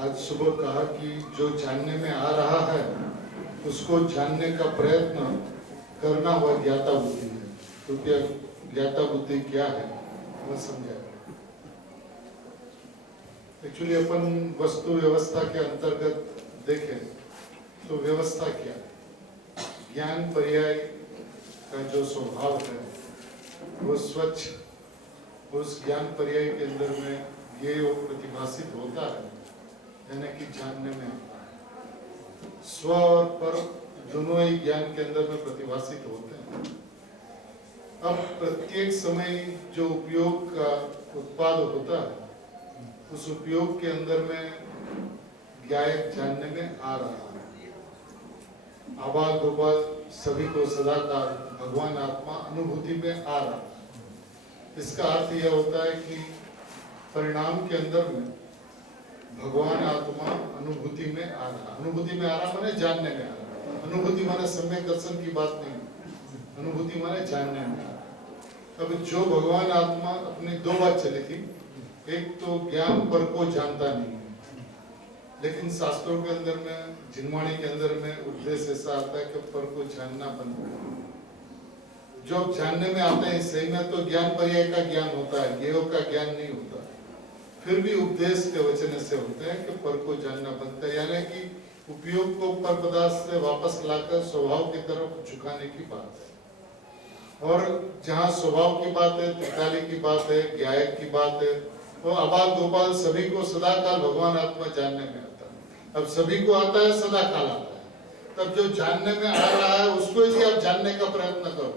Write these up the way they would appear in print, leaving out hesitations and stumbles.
आज सुबह कहा कि जो जानने में आ रहा है उसको जानने का प्रयत्न करना वह ज्ञाता बुद्धि है। क्योंकि ज्ञाता बुद्धि क्या है वह समझा। एक्चुअली अपन वस्तु व्यवस्था के अंतर्गत देखें तो व्यवस्था क्या है? ज्ञान पर्याय का जो स्वभाव है वो स्वच्छ, उस ज्ञान पर्याय के अंदर में ये प्रतिभाषित होता है, यानी कि जानने में स्व और पर दोनों ही ज्ञान के अंदर में प्रतिभाषित होते हैं। अब प्रत्येक समय जो उपयोग का उत्पाद होता है उस उपयोग के अंदर में ज्ञायक जानने में आ रहा है। आबाल गोपाल सभी को सदाकाल भगवान आत्मा अनुभूति में आ रहा है। इसका अर्थ यह होता है कि परिणाम के अंदर में भगवान आत्मा अनुभूति में आ रहा। अनुभूति में आ रहा माने जानने में आ रहा। अनुभूति माने सम्यक दर्शन की बात नहीं, अनुभूति माने जानने में आ रहा। अब जो भगवान आत्मा अपनी दो बात चली थी, एक तो ज्ञान पर को जानता नहीं है, लेकिन शास्त्रों के अंदर में जिनवाणी के अंदर में उपदेश ऐसा आता है कि पर को जानना बंद करो। जो जानने में आते हैं सही में तो ज्ञान पर्याय का ज्ञान होता है, ज्ञेय का ज्ञान नहीं होता। फिर भी उपदेश के वचन से होते हैं कि पर को जानना बनता है, यानी कि उपयोग को पर पदार्थ से वापस लाकर स्वभाव की तरफ झुकाने की बात है। और जहाँ स्वभाव की बात है, त्रिकाली की बात है, ज्ञायक की बात है, वो आबाल गोपाल सभी को सदाकाल भगवान आत्मा जानने में आता है। अब सभी को आता है, सदाकाल आता है। तब जो जानने में आ रहा है उसको यदि आप जानने का प्रयत्न करो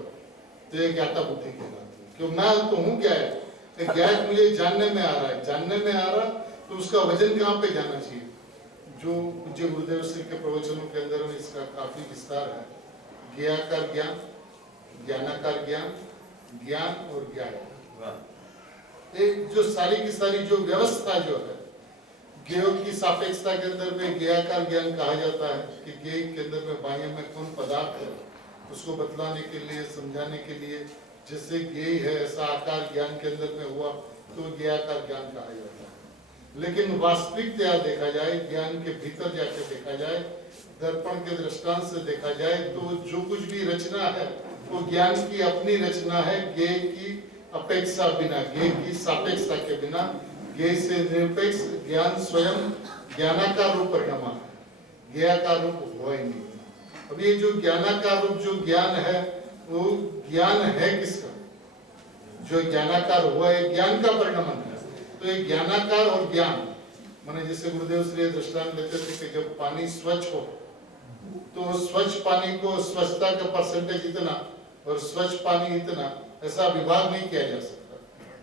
तो ये ज्ञाता बुद्धि कहलाती है। क्यों मैं तो हूँ ज्ञायक, ज्ञायक मुझे जानने में आ रहा है, जानने में आ रहा तो उसका वजन कहाँ पे जाना चाहिए? जो पूज्य गुरुदेव श्री के प्रवचनों के अंदर में इसका काफी विस्तार है। ज्ञाकार ज्ञान, ज्ञानाकार ज्ञान, ज्ञान और ज्ञायक। एक जो सारी की सारी जो व्यवस्था जो है ज्ञेय की सापेक्षता के अंदर में ज्ञाकार ज्ञान कहा जाता है कि ज्ञेय के अंदर में बाह्य में कौन पदार्थ है उसको बतलाने के लिए, समझाने के लिए, जैसे ज्ञेय है ऐसा आकार ज्ञान के अंदर में हुआ तो ज्ञाकार ज्ञान कहा जाता है। लेकिन वास्तविकता देखा जाए, ज्ञान के भीतर जाके देखा जाए, दर्पण के दृष्टांत से देखा जाए तो जो कुछ भी रचना है वो ज्ञान की अपनी रचना है, ज्ञेय की अपेक्षा बिना, ज्ञेय की सापेक्षता के बिना, ज्ञेय से निरपेक्ष ज्ञान स्वयं ज्ञानाकार रूप परिणाम है, ज्ञेयाकार रूप हुआ ही नहीं। अब ये जो ज्ञानाकार रूप जो ज्ञान है वो ज्ञान है किसका? जो ज्ञानाकार हुआ है ज्ञान का परिणाम है। तो ये ज्ञानाकार और ज्ञान माने जैसे गुरुदेव श्री दृष्टांत लेते थे कि जब पानी स्वच्छ हो तो स्वच्छ पानी को स्वच्छता का परसेंटेज इतना और स्वच्छ पानी इतना ऐसा विभाग नहीं किया जा सकता।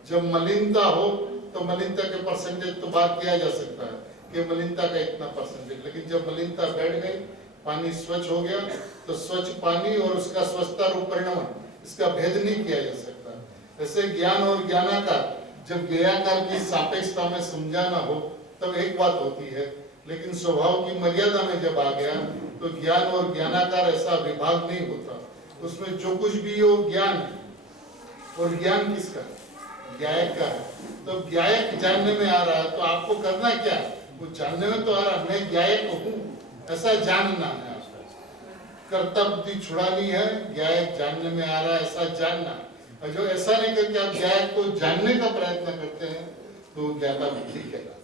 जब मलिनता हो तो मलिनता के परसेंटेज तो बात किया जा सकता है कि मलिनता का इतना परसेंटेज, लेकिन जब मलिनता बैठ गई, पानी स्वच्छ हो गया तो स्वच्छ पानी और उसका स्वच्छता रूप परिणाम इसका भेद नहीं किया जा सकता। ऐसे ज्ञान और ज्ञानाकार जब ज्ञेयाकार की सापेक्षता में समझाना हो तब एक बात होती है, लेकिन स्वभाव की मर्यादा में जब आ गया तो ज्ञान और ज्ञानाकार ऐसा विभाग नहीं होता। उसमें जो कुछ भी हो ज्ञान है और ज्ञान किसका? ज्ञायक का है। तो ज्ञायक जानने में आ रहा है तो आपको करना क्या है? वो जानने में तो आ रहा है, मैं ज्ञायक हूँ ऐसा जानना है। कर्ता बुद्धि छुड़ानी है, ज्ञायक जानने में आ रहा है ऐसा जानना। और जो ऐसा नहीं करके आप ज्ञायक को जानने का प्रयत्न करते हैं तो ज्ञाता बुद्धि कहलाता है।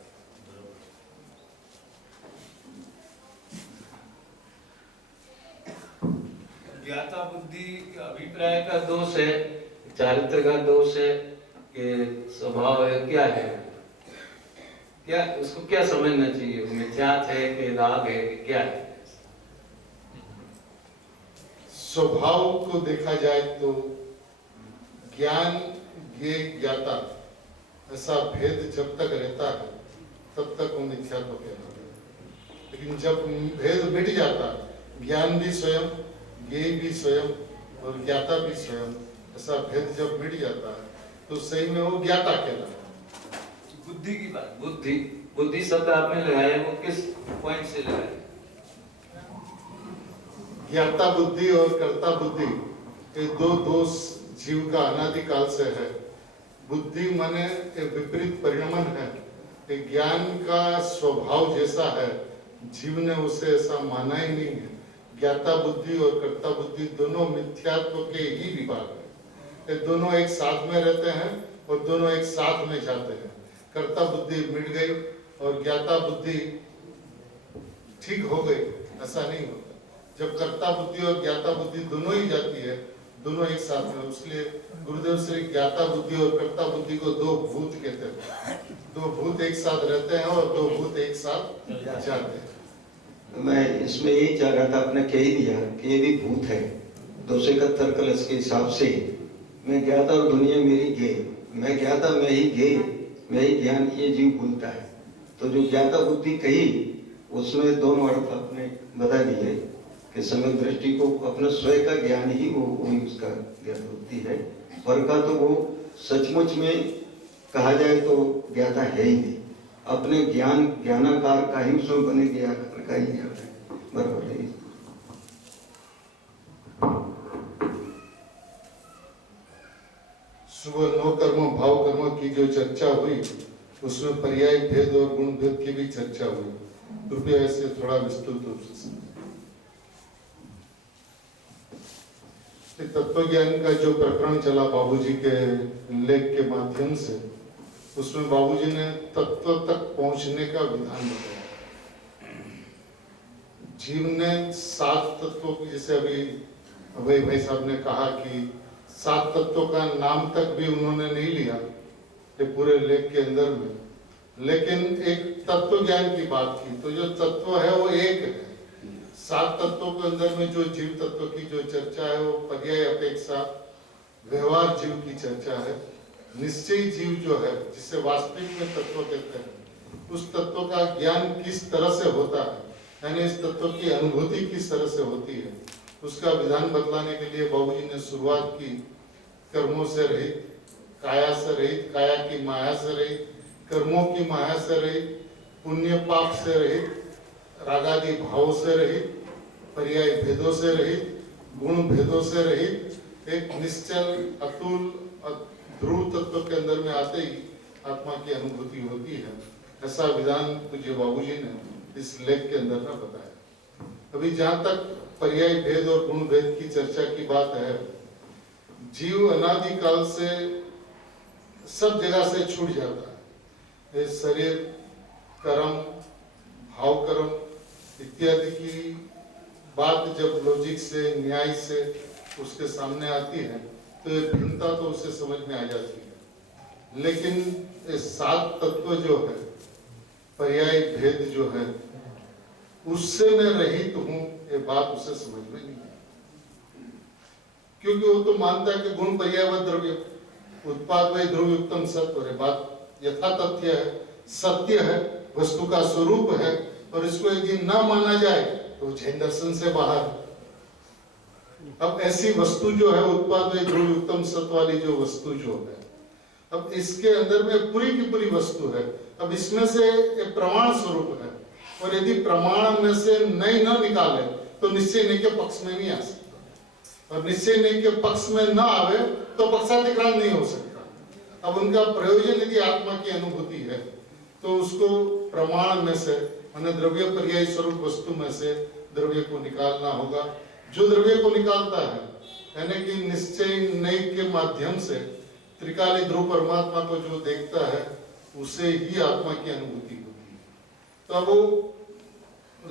ज्ञाता बुद्धि अभिप्राय का दोष है, चारित्र का दोष है कि स्वभाव है, क्या है, क्या उसको क्या समझना चाहिए? मिथ्यात है कि राग है कि क्या है? स्वभाव को देखा जाए तो ज्ञान ये ज्ञाता ऐसा भेद जब तक रहता है तब तक वो मिथ्यात्व कहलाता है। लेकिन जब भेद मिट जाता है, ज्ञान भी स्वयं, ज्ञेय भी स्वयं और ज्ञाता भी स्वयं, ऐसा भेद जब मिट जाता है तो सही में वो ज्ञाता कहलाता है। बुद्धि की बात, बुद्धि बुद्धि शब्द आपने लगाया, वो किस पॉइंट से लगाया? ज्ञाता बुद्धि और कर्ता बुद्धि ये दो दोष जीव का अनादिकाल से है। बुद्धि माने विपरीत परिणमन है, ज्ञान का स्वभाव जैसा है, जीव ने उसे ऐसा माना ही नहीं है। ज्ञाता बुद्धि और कर्ता बुद्धि दोनों मिथ्यात्व के ही विभाग है। ये दोनों एक साथ में रहते हैं और दोनों एक साथ में जाते हैं। कर्ता बुद्धि मिट गई और ज्ञाता बुद्धि ठीक हो गई, ऐसा नहीं होता। जब कर्ता बुद्धि और ज्ञाता बुद्धि दोनों ही जाती है, दोनों एक साथ में, उसलिए गुरुदेव श्री ज्ञाता बुद्धि और कर्ता बुद्धि को दो भूत कहते हैं। दो भूत एक साथ रहते हैं और दो भूत एक साथ जाते हैं। मैं इसमें यही चाह रहा था, आपने कह ही दिया कि ये भी भूत है। 271 कलश के हिसाब से मैं ज्ञाता और दुनिया मेरी ज्ञेय, मैं ज्ञाता मैं ही ज्ञेय, मैं ही ज्ञान, ये जीव भूलता है। तो जो ज्ञाता बुद्धि कही उसमें दोनों अर्थ आपने बता दिए कि समय दृष्टि को अपने स्वयं का ज्ञान ही वो उसका ज्ञाता बुद्धि है। पर का तो वो सचमुच में कहा जाए तो ज्ञाता है ही नहीं, अपने ज्ञान ज्ञानाकार का ही उसमें बने गया का ही ज्ञान है, बराबर है। सुबह 9 कर्मों भाव कर्मों की जो चर्चा हुई उसमें पर्याय भेद और गुण भेद की भी चर्चा हुई। कृपया इसे थोड़ा विस्तृत रूप से। तत्व ज्ञान का जो प्रकरण चला बाबूजी के लेख के माध्यम से, उसमें बाबूजी ने तत्व तक पहुंचने का विधान बताया। जीव ने 7 तत्वों की, जैसे अभी अभय भाई साहब ने कहा कि 7 तत्वों का नाम तक भी उन्होंने नहीं लिया ये पूरे लेख के अंदर में, लेकिन एक तत्व ज्ञान की बात की। तो जो तत्व है वो एक है। 7 तत्वों के अंदर में जो जीव तत्व की जो चर्चा है वो पर्याय अपेक्षा व्यवहार जीव की चर्चा है। निश्चयी जीव जो है, जिसे वास्तविक में तत्व कहते हैं, उस तत्व का ज्ञान किस तरह से होता है, यानी इस तत्व की अनुभूति किस तरह से होती है, उसका विधान बतलाने के लिए बाबूजी ने शुरुआत की कर्मों से रहित, काया से रहित, काया की माया से रहित, कर्मों की माया से रहित, पुण्य पाप से रहित, रागादि भावों से रहित, पर्याय भेदों से रहित, गुण भेदों से रहित, एक निश्चल अतुल ध्रुव तत्व के अंदर में आते ही आत्मा की अनुभूति होती है। ऐसा विधान पूज्य बाबूजी ने इस लेख के अंदर में बताया। अभी जहाँ तक पर्याय भेद और गुण भेद की चर्चा की बात है, जीव अनादिकाल से सब जगह से छूट जाता है। ये शरीर, कर्म, भाव कर्म इत्यादि की बात जब लॉजिक से, न्याय से उसके सामने आती है तो ये भिन्नता तो उसे समझ में आ जाती है। लेकिन ये 7 तत्व जो है, पर्याय भेद जो है, उससे मैं रहित हूँ, ये बात उसे समझ में नहीं आई। क्योंकि वो तो मानता है कि गुण पर्याय व द्रव्य उत्पाद वही ध्रुव युक्तम सत्व है। बात यथा तथ्य है, सत्य है, वस्तु का स्वरूप है, और इसको यदि न माना जाए तो जैन दर्शन से बाहर। अब ऐसी वस्तु जो है, उत्पाद वही ध्रुव युक्तम सत्व वाली जो वस्तु जो है, अब इसके अंदर में पूरी की पूरी वस्तु है। अब इसमें से एक प्रमाण स्वरूप है, और यदि प्रमाण में से नहीं न निकाले तो निश्चय नहीं के पक्ष में नहीं आ सकता, और निश्चय नहीं के पक्ष में न आवे तो पक्षाधिकरण नहीं हो सकता। अब उनका प्रयोजन यदि आत्मा की अनुभूति है तो उसको प्रमाण में से, माने द्रव्य पर्याय स्वरूप वस्तु में से द्रव्य को निकालना होगा। जो द्रव्य को निकालता है, यानी कि निश्चय नहीं के माध्यम से त्रिकाली ध्रुव परमात्मा को जो देखता है, उसे ही आत्मा की अनुभूति होती है। तो अब वो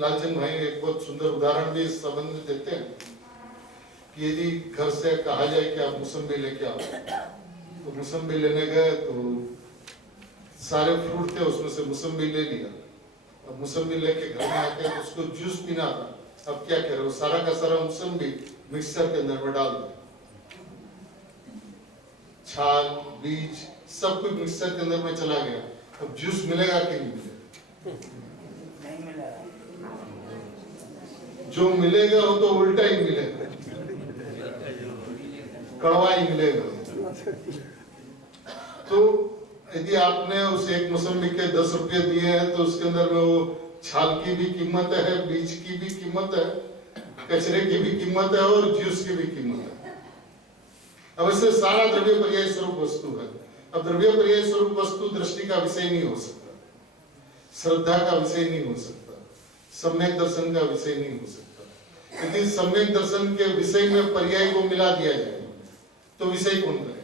लालचंद भाई एक बहुत सुंदर उदाहरण भी इस संबंध में देते हैं कि यदि घर से कहा जाए कि आप मौसम्बी लेके आओ, तो मौसम्बी लेने गए तो सारे फ्रूट थे, उसमें से मौसम्बी ले लिया। अब मौसम्बी लेके घर में आके उसको जूस पीना था। अब क्या करें, वो सारा का सारा मौसम्बी मिक्सर के अंदर में डाल दिया, छाल बीज सब कुछ मिक्सर के अंदर में चला गया। अब जूस मिलेगा कि नहीं मिलेगा? नहीं मिला। जो मिलेगा वो तो उल्टा ही मिलेगा, कड़वा ही मिलेगा। तो यदि आपने उस एक मौसम्बी के 10 रुपये दिए हैं तो उसके अंदर में वो छाल की भी कीमत है, बीज की भी कीमत है, कचरे की भी कीमत है और जूस की भी कीमत है। अब इससे सारा द्रव्य पर्याय स्वरूप वस्तु है। अब द्रव्य पर्याय स्वरूप वस्तु दृष्टि का विषय नहीं हो सकता, श्रद्धा का विषय नहीं हो सकता, सम्यक दर्शन का विषय नहीं हो सकता। यदि सम्यक दर्शन के विषय में पर्याय को मिला दिया जाए तो विषय कौन करेगा?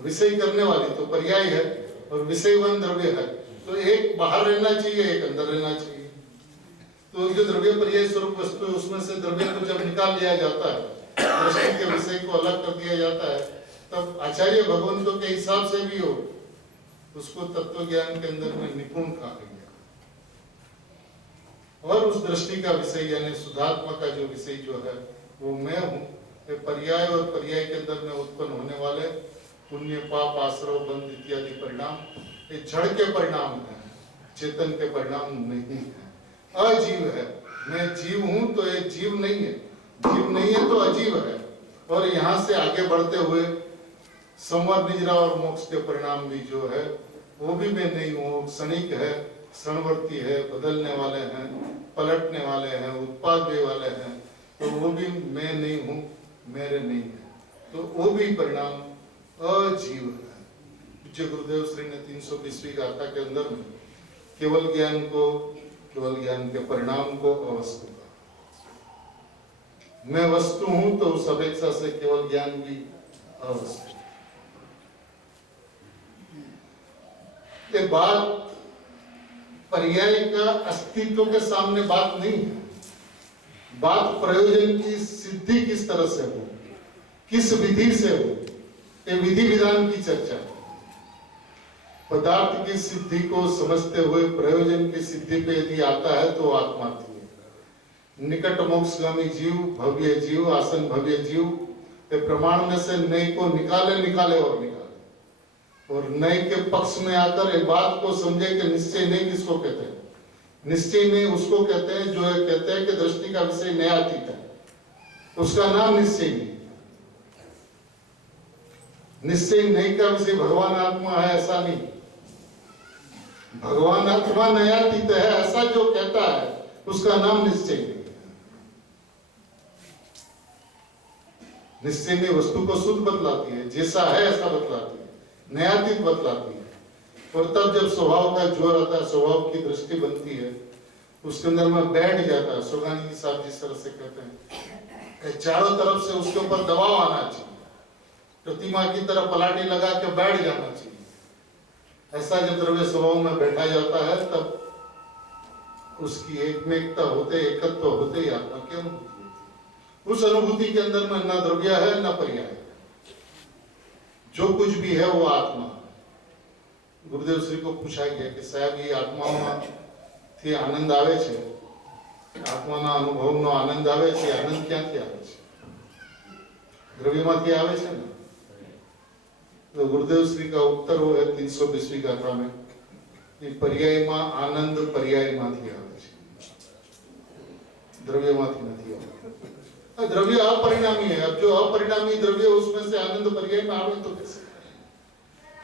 विषय करने वाली तो पर्याय है और विषयवान द्रव्य है, तो एक बाहर रहना चाहिए, एक अंदर रहना चाहिए। तो जो द्रव्य पर्याय स्वरूप वस्तु है उसमें से द्रव्य को जब निकाल लिया जाता है, दृष्टि के विषय को अलग कर दिया जाता है, तब आचार्य भगवंतों के हिसाब से भी हो उसको तत्व ज्ञान के अंदर में निपुण कहा गया। और उस दृष्टि का विषय यानी शुद्धात्मा का जो विषय जो है वो मैं हूँ। पर्याय और पर्याय के अंदर में उत्पन्न होने वाले पुण्य पाप आश्रव बंध इत्यादि परिणाम ये जड़ के परिणाम है, चेतन के परिणाम नहीं है। अजीव है, मैं जीव हूं तो ये जीव नहीं है, जीव नहीं है तो अजीव है। और यहाँ से आगे बढ़ते हुए संवाद निजरा और मोक्ष के परिणाम भी जो है वो भी मैं नहीं हूँ, क्षणिक है, क्षणवर्ती है, बदलने वाले हैं, पलटने वाले हैं, उत्पाद वाले हैं, तो वो भी मैं नहीं हूँ, मेरे नहीं है, तो वो भी परिणाम अजीव है। पूज्य गुरुदेव श्री ने 320वीं गाथा के अंदर में केवल ज्ञान को, केवल ज्ञान के परिणाम को अवस्तु का। मैं वस्तु हूं तो उस अपेक्षा से केवल ज्ञान भी अवस्तु। ये बात पर्याय का अस्तित्व के सामने बात नहीं है, बात प्रयोजन की सिद्धि किस तरह से हो, किस विधि से हो, ये विधि विधान की चर्चा है। पदार्थ की सिद्धि को समझते हुए प्रयोजन की सिद्धि पे यदि आता है तो आत्मा थी। निकट मोक्षगामी जीव, भव्य जीव, आसन भव्य जीव, ये प्रमाण में से नए को निकाले निकाले और निकाले, और नए के पक्ष में आकर एक बात को समझे कि निश्चय नहीं किसको कहते हैं? निश्चय नहीं उसको कहते हैं जो है कहते हैं कि दृष्टि का विषय नयातीत है, उसका नाम निश्चय नहीं। निश्चय नहीं का विषय भगवान आत्मा है ऐसा नहीं, भगवान आत्मा नयातीत है ऐसा जो कहता है उसका नाम निश्चय नहीं। निश्चय में वस्तु को शुद्ध बतलाती है, जैसा है ऐसा बतलाती है, नयातीत बतलाती है। और तब जब स्वभाव का जोर आता है, स्वभाव की दृष्टि बनती है, उसके अंदर में बैठ जाता है। सुगानी जी साहब जिस तरह से कहते हैं चारों तरफ से उसके ऊपर दबाव आना चाहिए, प्रतिमा की तरह पलाटी लगा के बैठ जाना चाहिए। ऐसा जब द्रव्य स्वभाव में बैठा जाता है तब उसकी एकमेकता होते, एकत्व होते ही आत्मा की अनुभूति होती है। उस अनुभूति के अंदर में न द्रव्य है न पर्याय है, जो कुछ भी है वो आत्मा। गुरुदेव श्री को पूछा गया कि साहब ये आत्माમાંથી આનંદ આવે છે, આત્માના અનુભવનો આનંદ આવે છે, આનંદ ક્યાંથી આવે છે? દ્રવ્યમાંથી આવે છે ને? तो गुरुदेव श्री का उत्तर वो है 320वीं गाथा में कि पर्यायમાં આનંદ पर्यायમાંથી આવે છે, द्रव्यમાંથી નથી આવતો। द्रव्य अपरिणामी है, अब जो अपरिणामी द्रव्य उसमें से आनंद पर्याय में आवे तो कैसे?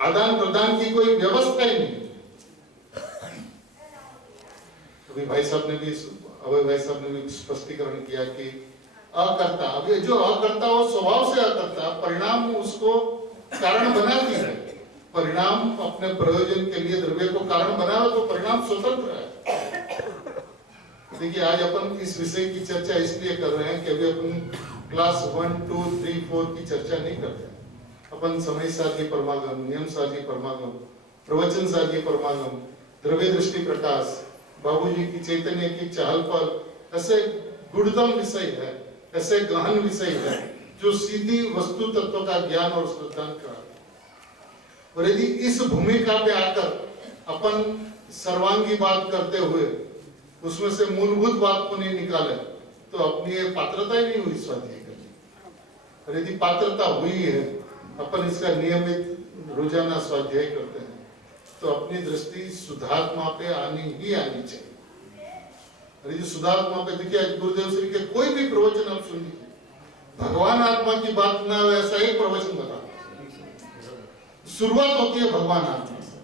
आदान प्रदान की कोई व्यवस्था ही नहीं। अभी भाई साहब ने भी, अभय भाई साहब ने भी स्पष्टीकरण किया कि अकर्ता, अब ये जो अकर्ता वो स्वभाव से अकर्ता, परिणाम उसको कारण बनाती है। परिणाम अपने प्रयोजन के लिए द्रव्य को कारण बनावे तो परिणाम स्वतंत्र है। देखिए आज अपन इस विषय की चर्चा इसलिए कर रहे हैं कि अभी अपन क्लास 1, 2, 3, 4 की चर्चा नहीं करते हैं। अपन समय साध्य परमागम, नियम साध्य परमागम, प्रवचन साध्य परमागम, द्रव्य दृष्टि प्रकाश, बाबूजी की चैतन्य की चहल पहल, ऐसे गुणतम विषय है ऐसे गहन विषय है जो सीधी वस्तु तत्व का ज्ञान और श्रद्धान कराते हैं। और यदि इस भूमिका पे आकर अपन सर्वांगी बात करते हुए उसमें से मूलभूत बात को नहीं निकाले तो अपनी ये पात्रता ही नहीं हुई स्वाध्याय करने। और यदि पात्रता हुई है, अपन इसका नियमित रोजाना स्वाध्याय करते हैं तो अपनी दृष्टि सुधात्मा पे आनी ही आनी चाहिए। और यदि सुधात्मा पे देखिए, गुरुदेव श्री के कोई भी प्रवचन आप सुन लीजिए, भगवान आत्मा की बात ना हो ऐसा एक प्रवचन बता, शुरुआत होती है भगवान आत्मा से।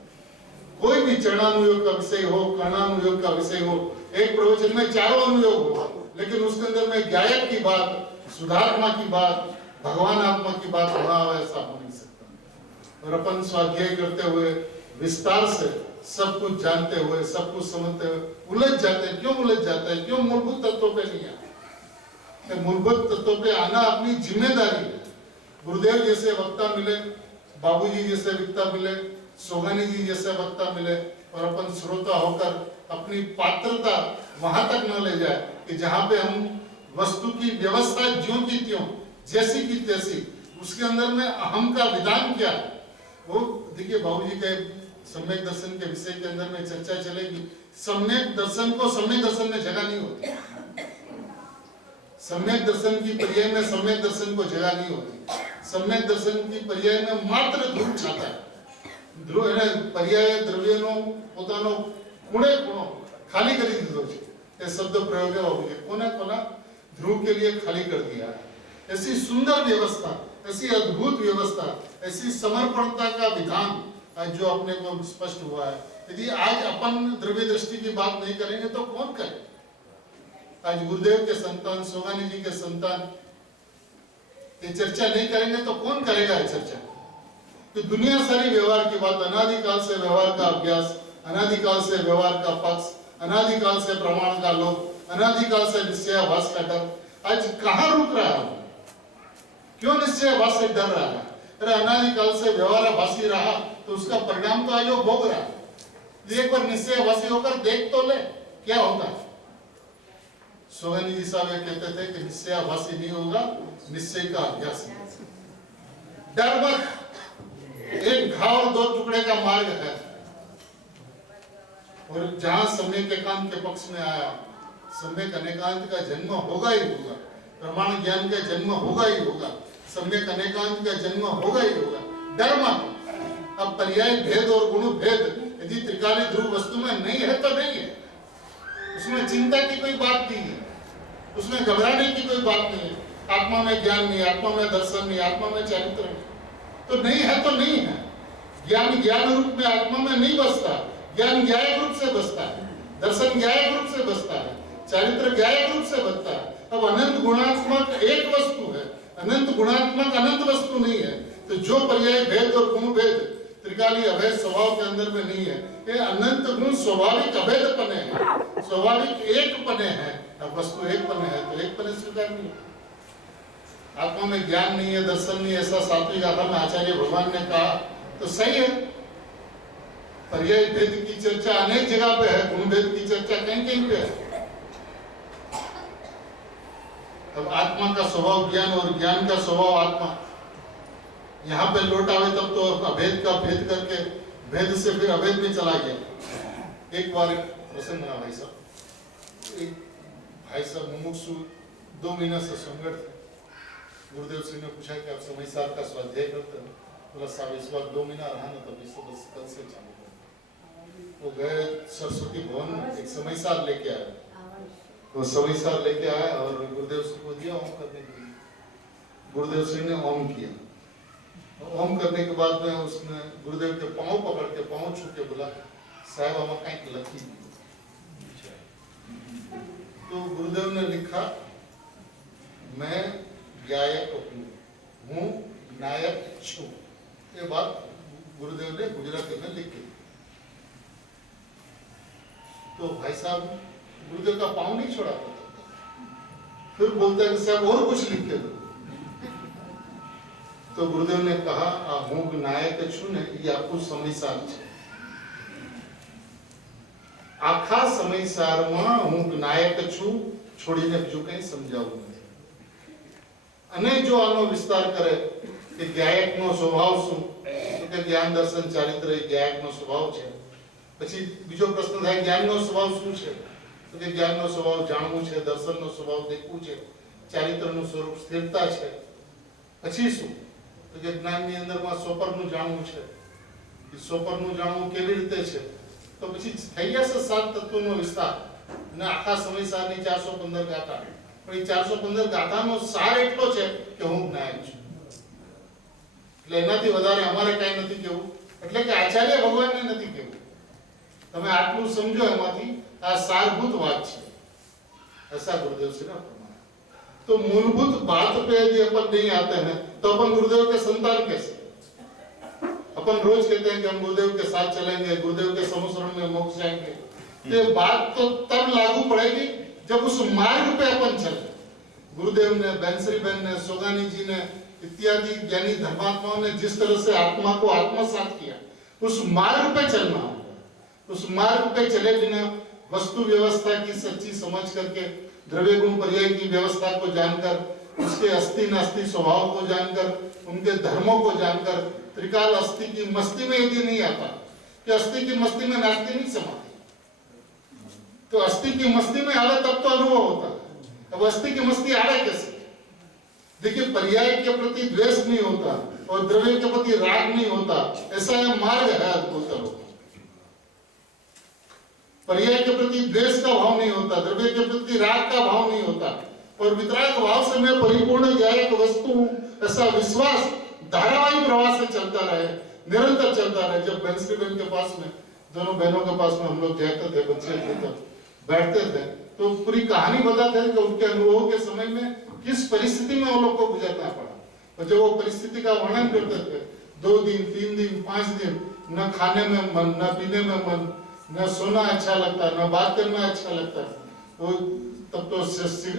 कोई भी चरणानुयोग का विषय हो, कर्णानुयोग का विषय हो, एक प्रवचन में चारों अनुयोग हो, लेकिन उसके अंदर में ज्ञायक की बात, सुधात्मा की बात, भगवान आत्मा की बात होना ऐसा हो नहीं सकता। और अपन स्वाध्याय करते हुए विस्तार से सब कुछ जानते हुए, सब कुछ समझते हुए उलझ जाते हैं। क्यों उलझ जाते हैं? क्यों मूलभूत तत्वों पे नहीं आते? मूलभूत तत्वों पे आना अपनी जिम्मेदारी है। गुरुदेव जैसे वक्ता मिले, बाबूजी जैसे वक्ता मिले, सोगानी जी जैसे वक्ता मिले, और अपन श्रोता होकर अपनी पात्रता वहां तक न ले जाए कि जहां पे हम वस्तु की व्यवस्था ज्यों की त्यों, जैसी की तैसी, उसके अंदर में अहम का विधान क्या है वो देखिए। बाबूजी के सम्यक दर्शन के विषय के अंदर में चर्चा चलेगी। सम्यक दर्शन को सम्यक दर्शन में जगह नहीं होती। सम्यक दर्शन की पर्याय में सम्यक दर्शन को जगह नहीं होती। सम्यक दर्शन की पर्याय में मात्र ध्रुव छाता है। ध्रुव पर्याय द्रव्यनो પોતાનો ખૂણે ખૂણો खाली कर દીધો છે। ये शब्द प्रयोग है बाबूजी, कोना कोना ध्रुव के लिए खाली कर दिया है। ऐसी सुंदर व्यवस्था, ऐसी अद्भुत व्यवस्था, ऐसी समर्पणता का विधान आज जो अपने को स्पष्ट हुआ है। यदि आज अपन द्रव्य दृष्टि की बात नहीं करेंगे तो कौन करे? आज गुरुदेव के संतान, सोगानी जी के संतान ये चर्चा नहीं करेंगे तो कौन करेगा ये चर्चा? तो दुनिया सारी व्यवहार की बात, अनादिकाल से व्यवहार का अभ्यास, अनादिकाल से व्यवहार का पक्ष, अनादिकाल से प्रमाण का लोभ, अनादिकाल से निश्चयाभास का डर, आज कहाँ रुक रहा है? क्यों निश्चयाभास से डर रहा है? अरे अनादिकाल से व्यवहाराभासी रहा तो उसका परिणाम तो आज वो भोग रहा है। एक बार निश्चयाभासी होकर देख तो ले क्या होता है। सोगानी जी साहब कहते थे कि निश्चयाभासी नहीं होगा, निश्चय का अभ्यास। डर मत, एक घाव और दो टुकड़े का मार्ग है। और जहां सम्यक एकांत के पक्ष में आया, सम्यक अनेकांत का जन्म होगा ही होगा, प्रमाण ज्ञान का जन्म होगा ही होगा, सम्यक अनेकांत का जन्म होगा ही होगा। डर मत। अब पर्याय भेद और गुण भेद यदि त्रिकाली ध्रुव वस्तु में नहीं है तो नहीं है, उसमें चिंता की कोई बात नहीं है, उसमें घबराने की कोई बात नहीं है। आत्मा में ज्ञान नहीं, आत्मा में दर्शन नहीं, आत्मा में चारित्र नहीं, तो नहीं है तो नहीं है। ज्ञान ज्ञान रूप में आत्मा में नहीं बसता, ज्ञान ज्ञायक रूप से बसता है, दर्शन ज्ञायक रूप से बसता है, चारित्र ज्ञायक रूप से बसता है। अब अनंत गुणात्मक एक वस्तु है, अनंत गुणात्मक अनंत वस्तु नहीं है। तो जो पर्याय भेद और गुण भेद त्रिकाली अभेद स्वभाव के अंदर में नहीं है, ये अनंत गुण स्वाभाविक अभेद पने हैं, स्वाभाविक एक पने हैं। अब वस्तु एक पने है तो एक पने स्वीकार नहीं है। आत्मा में ज्ञान नहीं है, दर्शन नहीं, ऐसा सात्विक आत्मा में आचार्य भगवान ने कहा तो सही है। पर्याय भेद की चर्चा अनेक जगह पे है, गुण भेद की चर्चा कहीं कहीं पे है। अब आत्मा का स्वभाव ज्ञान और ज्ञान का स्वभाव आत्मा, यहाँ पे लौट आवे तब तो अभेद का भेद करके भेद से फिर अभेद में चला गया। एक बार प्रसंग बना भाई साहब, एक भाई साहब मुमुक्षु 2 महीना से संकट थे। गुरुदेव श्री ने पूछा कि आप समय सार का स्वाध्याय करते हो? बोला साहब इस बार 2 महीना रहा ना, तब इस बस कल से चालू कर। वो गए सरस्वती भवन, एक समय सार लेके आए। वो समय सार लेके आए और गुरुदेव श्री को दिया ओम करने के लिए। गुरुदेव श्री ने ओम किया। ओम करने के बाद में उसने गुरुदेव के पांव पकड़ के, पांव छू के बोला साहब हम कहीं लकी। तो गुरुदेव ने लिखा मैं गायक हूँ, नायक छू। ये बात गुरुदेव ने गुजराती में लिखी। तो भाई साहब गुरुदेव का पांव नहीं छोड़ा था। फिर बोलते हैं साहब और कुछ लिख के दो। तो गुरुदेव ने कहा હું નાયક છું ને એ આખું સમયસાર છે। આખા સમયસારમાં હું નાયક છું, છોડીને બીજું કંઈ સમજાવવું નથી। અને જો આનો વિસ્તાર કરે કે જ્ઞાયકનો સ્વભાવ શું, તો કે જ્ઞાન દર્શન ચારિત્ર એ જ્ઞાયકનો સ્વભાવ છે. પછી બીજો પ્રશ્ન થાય જ્ઞાનનો સ્વભાવ શું છે, તો કે જ્ઞાનનો સ્વભાવ જાણવું છે, દર્શનનો સ્વભાવ દેખવું છે, ચારિત્રનું સ્વરૂપ સ્થિરતા છે. પછી શું, તો કે જ્ઞાનની અંદરમાં સોપરનું જાણવું છે. એ સોપરનું જાણવું કેવી રીતે છે, તો પછી થઈ જશે 7 તત્વોનો વિસ્તાર અને આખા સમયસારની 415 ગાથા. પણ એ 415 ગાથાનો સાર એટલો છે કે હું જ્ઞાયક છું. એટલે એનાથી વધારે અમારે કાંઈ નથી કહેવું, એટલે કે આચાર્ય ભગવાનને નથી કહેવું. તમે આટલું સમજો, એમાંથી આ सारभूत बात है, ऐसा गुरुदेव से ना फरमाया. तो मूलभूत बात पे यदि अपन नहीं आते हैं तो अपन गुरुदेव के संतान कैसे? अपन रोज कहते हैं कि हम गुरुदेव के साथ चलेंगे, गुरुदेव के समस्रण में मोक्ष जाएंगे. तो ये बात तो तब लागू पड़ेगी जब उस मार्ग पे अपन चले. गुरुदेव ने, बैंसरी बहन ने, सोगानी जी ने इत्यादि ज्ञानी धर्मात्माओं ने जिस तरह से आत्मा को आत्मसात किया, उस मार्ग पे चलना होगा. उस मार्ग पे चले बिना वस्तु व्यवस्था की सच्ची समझ करके, द्रव्य गुण पर्याय की व्यवस्था को जानकर, उसके अस्थि नास्ति स्वभाव को जानकर, उनके धर्मों को जानकर, त्रिकाल अस्थि की मस्ती में यदि नहीं आता कि अस्थि की मस्ती में नास्ति नहीं समाती, तो अस्थि की मस्ती में आले तब तो अनुभव होता है. अब अस्थि की मस्ती आले कैसे? देखिए, पर्याय के प्रति द्वेष नहीं होता और द्रव्य के प्रति राग नहीं होता, ऐसा यह मार्ग है अद्भुत. पर्याय के प्रति द्वेष का भाव नहीं होता, द्रव्य के प्रति राग का भाव नहीं होता, और वितराग भाव से मैं परिपूर्ण ज्ञायक वस्तु, ऐसा विश्वास धारावाही प्रवाह से चलता रहे, निरंतर चलता रहे. जब बैंसरी बहन के पास में, दोनों बहनों के पास में हम लोग जाते थे, बच्चे थे तब बैठते थे, तो पूरी कहानी बताते थे कि उनके अनुभव के समय में किस परिस्थिति में वो लोग को गुजरना पड़ा. और जब वो परिस्थिति का वर्णन करते थे, 2 दिन 3 दिन 5 दिन, न खाने में मन, न पीने में मन, न सोना अच्छा लगता, न बात करना अच्छा लगता. वो तब तो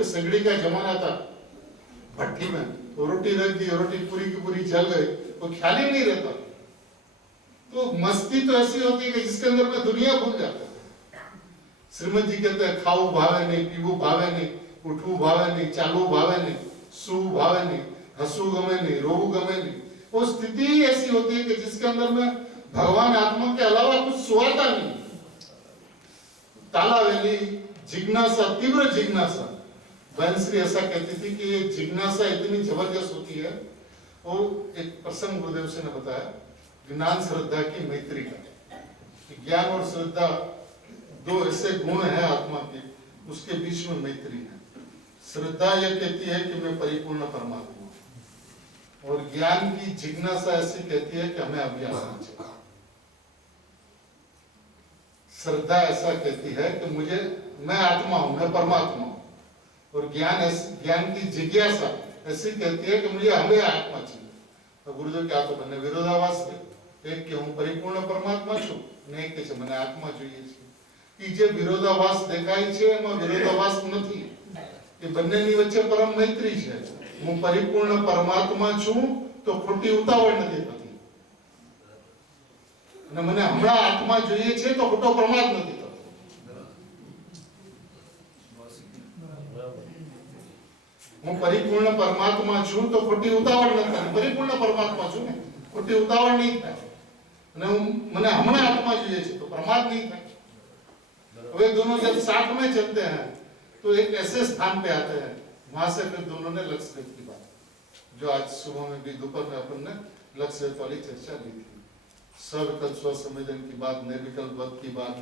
सिगड़ी का जमाना था. भट्टी में वो रोटी रख दी, रोटी पूरी की पूरी जल गई, वो ख्याल ही नहीं रहता. तो मस्ती तो ऐसी होती है कि जिसके अंदर में दुनिया भूल जाता है. श्रीमद जी कहते हैं, खाऊ भावे नहीं, पीवू भावे नहीं, उठू भावे नहीं, चालू भावे नहीं, सू भावे नहीं, हंसू गमे नहीं, रोऊ गमे नहीं. वो स्थिति ऐसी होती है कि जिसके अंदर में भगवान आत्मा के अलावा कुछ सुहाता नहीं. तालावेली जिज्ञासा, तीव्र जिज्ञासा. बैंसरी ऐसा कहती थी कि ये जिज्ञासा इतनी जबरदस्त होती है. वो एक प्रसंग गुरुदेव से ने बताया, ज्ञान श्रद्धा की मैत्री का. ज्ञान और श्रद्धा 2 ऐसे गुण है आत्मा के, उसके बीच में मैत्री है. श्रद्धा यह कहती है कि मैं परिपूर्ण परमात्मा हूं, और ज्ञान की जिज्ञासा ऐसी कहती है कि हमें अभ्यास करना चाहिए. श्रद्धा ऐसा कहती है कि मुझे, मैं आत्मा हूं, मैं परमात्मा हूं, और ज्ञान की जिज्ञासा ऐसी कहती है कि मुझे हमें आत्मा चाहिए. तो गुरुदेव क्या तो बने विरोधाभास है, एक के हूं परिपूर्ण परमात्मा છું ને એક કે છે મને આત્મા જોઈએ છે. એ જે વિરોધાભાસ દેખાય છે એમાં વિરોધાભાસ નથી, એ બંનેની વચ્ચે પરમ મૈત્રી છે. હું પરિપૂર્ણ પરમાત્મા છું તો ખોટી ઉતાવળ નથી થતી, અને મને હમણાં આત્મા જોઈએ છે તો ખોટો પ્રમાદ નથી થતો. હું પરિપૂર્ણ પરમાત્મા છું તો ખોટી ઉતાવળ નથી, પરિપૂર્ણ પરમાત્મા છું ને, ખોટી ઉતાવળ નહીં થાય. અને મને હમણાં આત્મા જોઈએ છે તો પ્રમાદ नहीं થાય. वे दोनों जब साथ में चलते हैं तो एक ऐसे स्थान पे आते हैं, वहां से फिर दोनों ने लक्ष्य की बात, जो आज सुबह में भी दोपहर में अपन ने लक्ष्य वाली चर्चा ली थी. सविकल्प स्व संवेदन की बात, निर्विकल्प वद की बात,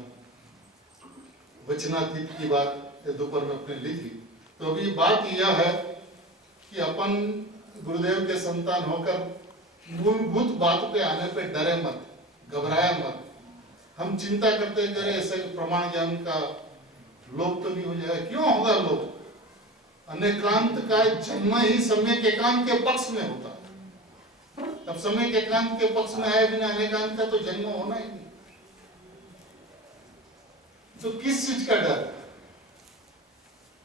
वचनातीत की बात, ये दोपहर में अपने ली थी. तो अभी बात यह है कि अपन गुरुदेव के संतान होकर मूलभूत बात पे आने पे डरे मत, घबराया मत. हम चिंता करते करे ऐसे प्रमाण ज्ञान का लोप तो नहीं हो जाए. क्यों होगा लोप? अनेकांत का जन्म ही सम्यक एकांत के पक्ष में होता है. तब सम्यक एकांत के पक्ष में आए बिना अनेकांत का तो जन्म होना ही नहीं. तो किस चीज का डर?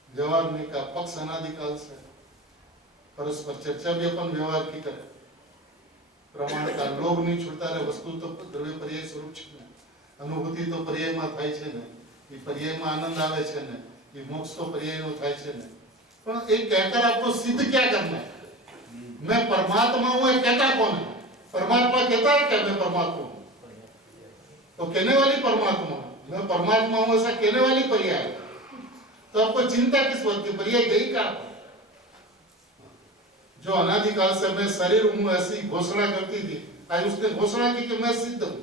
व्यवहार नहीं का पक्ष अनादिकाल से परस्पर चर्चा भी अपन व्यवहार की करें, प्रमाण का लोभ नहीं छूटता रहे. वस्तु तो द्रव्य पर्याय स्वरूप છે ને, અનુભૂતિ તો પર્યાયમાં થાય છે ને, એ પર્યાયમાં આનંદ આવે છે ને, એ મોક્ષ તો પર્યાયનો થાય છે ને. પણ એ કહેकर आपको सिद्ध क्या करना है? मैं परमात्मा हूं, ये कहता कौन है? परमात्मा कहता है क्या मैं परमात्मा हूं? तो कहने वाली परमात्मा, मैं परमात्मा हूं ऐसा कहने वाली पर्याय। तो आपको चिंता किस बात की? पर्याय गई कहां? जो अनादिकाल से मैं शरीर हूं ऐसी घोषणा करती थी, आज उसने घोषणा की कि मैं सिद्ध हूं।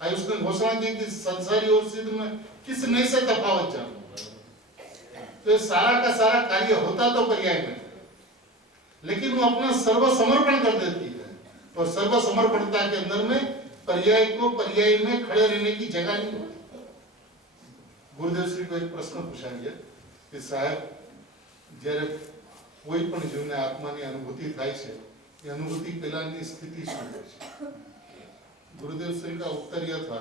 आज उसने घोषणा की कि संसारी और सिद्ध में किस नए से तफावत जानूं। तो ये सारा का सारा कार्य होता तो पर्याय में, लेकिन वो अपना सर्व समर्पण कर देती है। और सर्व समर्पणता के अंदर में पर्याय को पर्याय में खड़े रहने की जगह नहीं होती। गुरुदेव श्री को एक प्रश्न पूछा गया कि साहब, જ્યારે કોઈ પણ જીવને આત્માની અનુભૂતિ થાય છે, એ અનુભૂતિ પહેલાની સ્થિતિ શું હોય છે? ગુરુદેવ શ્રી का उत्तर यह था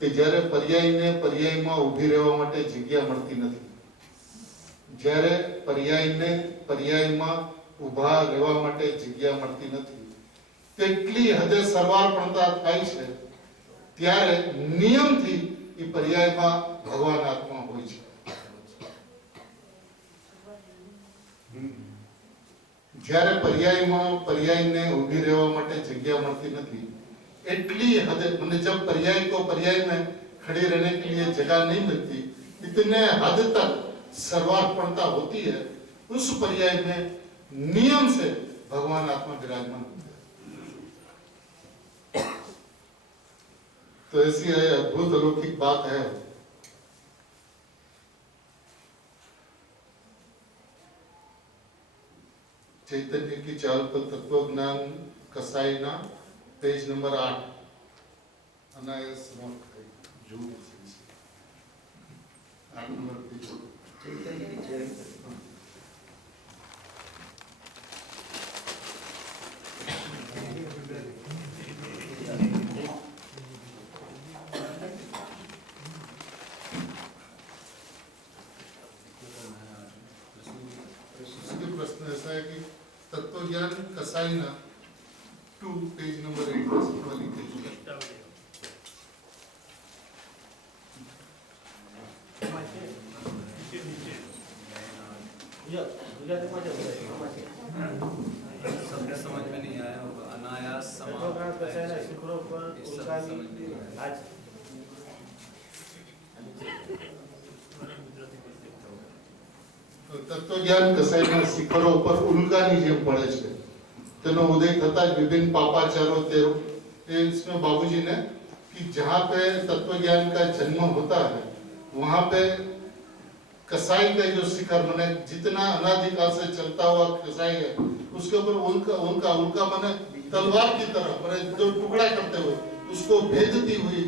कि જ્યારે પર્યાયને પર્યાયમાં ઊભી રહેવા માટે જગ્યા મળતી નથી, જ્યારે પર્યાયને પર્યાયમાં ઊભા રહેવા માટે જગ્યા મળતી નથી, તેટલી હદે સરવાળપણતા થાય છે, ત્યારે નિયમથી એ પર્યાયમાં ભગવાન આત્મા હોય છે। જ્યારે પર્યાયમાં પર્યાયને ઊભી રહેવા માટે જગ્યા મળતી નથી, એટલી हद मतलब जब पर्याय को पर्याय में खड़े रहने के लिए जगह नहीं मिलती, इतने हद तक सर्वार्पणता होती है, उस पर्याय में नियम से भगवान आत्मा विराजमान होते हैं। तो ऐसी है अद्भुत अलौकिक बात है। चैतन्य की चाल पर तत्वज्ञान कसाईना पेज नंबर 8 अनायास समाप्त है। जो 8 नंबर पेज चैतन्य की चाल प्रश्न ऐसा है कि तत्वज्ञान कसाईना 2 पेज नंबर 8 वाली पेज शब्द समझ में नहीं आया होगा। अनायास समाप्त तत्वज्ञान कसाईना शिखरो पर उल्काની જેમ પડે છે। તેનો ઉદય થતા જ વિભિન્ન પાપાચારો તે इसमें बाबूजी ने कि जहाँ पे तत्वज्ञान का जन्म होता है, वहाँ पे कसाई का जो शिखर माने जितना अनादिकाल से चलता हुआ कसाई है, उसके ऊपर उल्का माने तलवार की तरह माने जो टुकड़ा करते हुए उसको भेदती हुई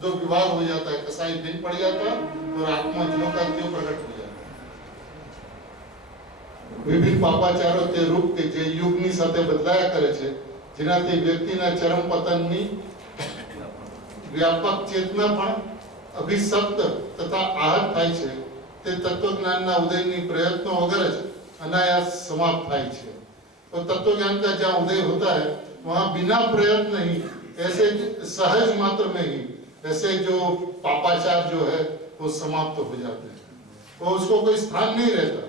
जो विभाग हो जाता है, कसाई बिन पड़ जाता और आत्मा जो का त्यो प्रकट हो जाता। विभिन्न पापाचारो ते रूप के जे युगनी साथे बदलाया करे छे, જેનાથી વ્યક્તિના ચરમ પતનની વ્યાપક ચેતના પણ અભિશપ્ત તથા आहत થાય છે, તે તત્વજ્ઞાનના ઉદયની પ્રયત્નો વગર જ અનાયાસ સમાપ્ત થાય છે। और तत्वज्ञान का जहाँ उदय होता है, वहाँ बिना प्रयत्न ही ऐसे सहज मात्र में ही ऐसे जो पापाचार जो है वो समाप्त हो जाते हैं और उसको कोई स्थान नहीं रहता।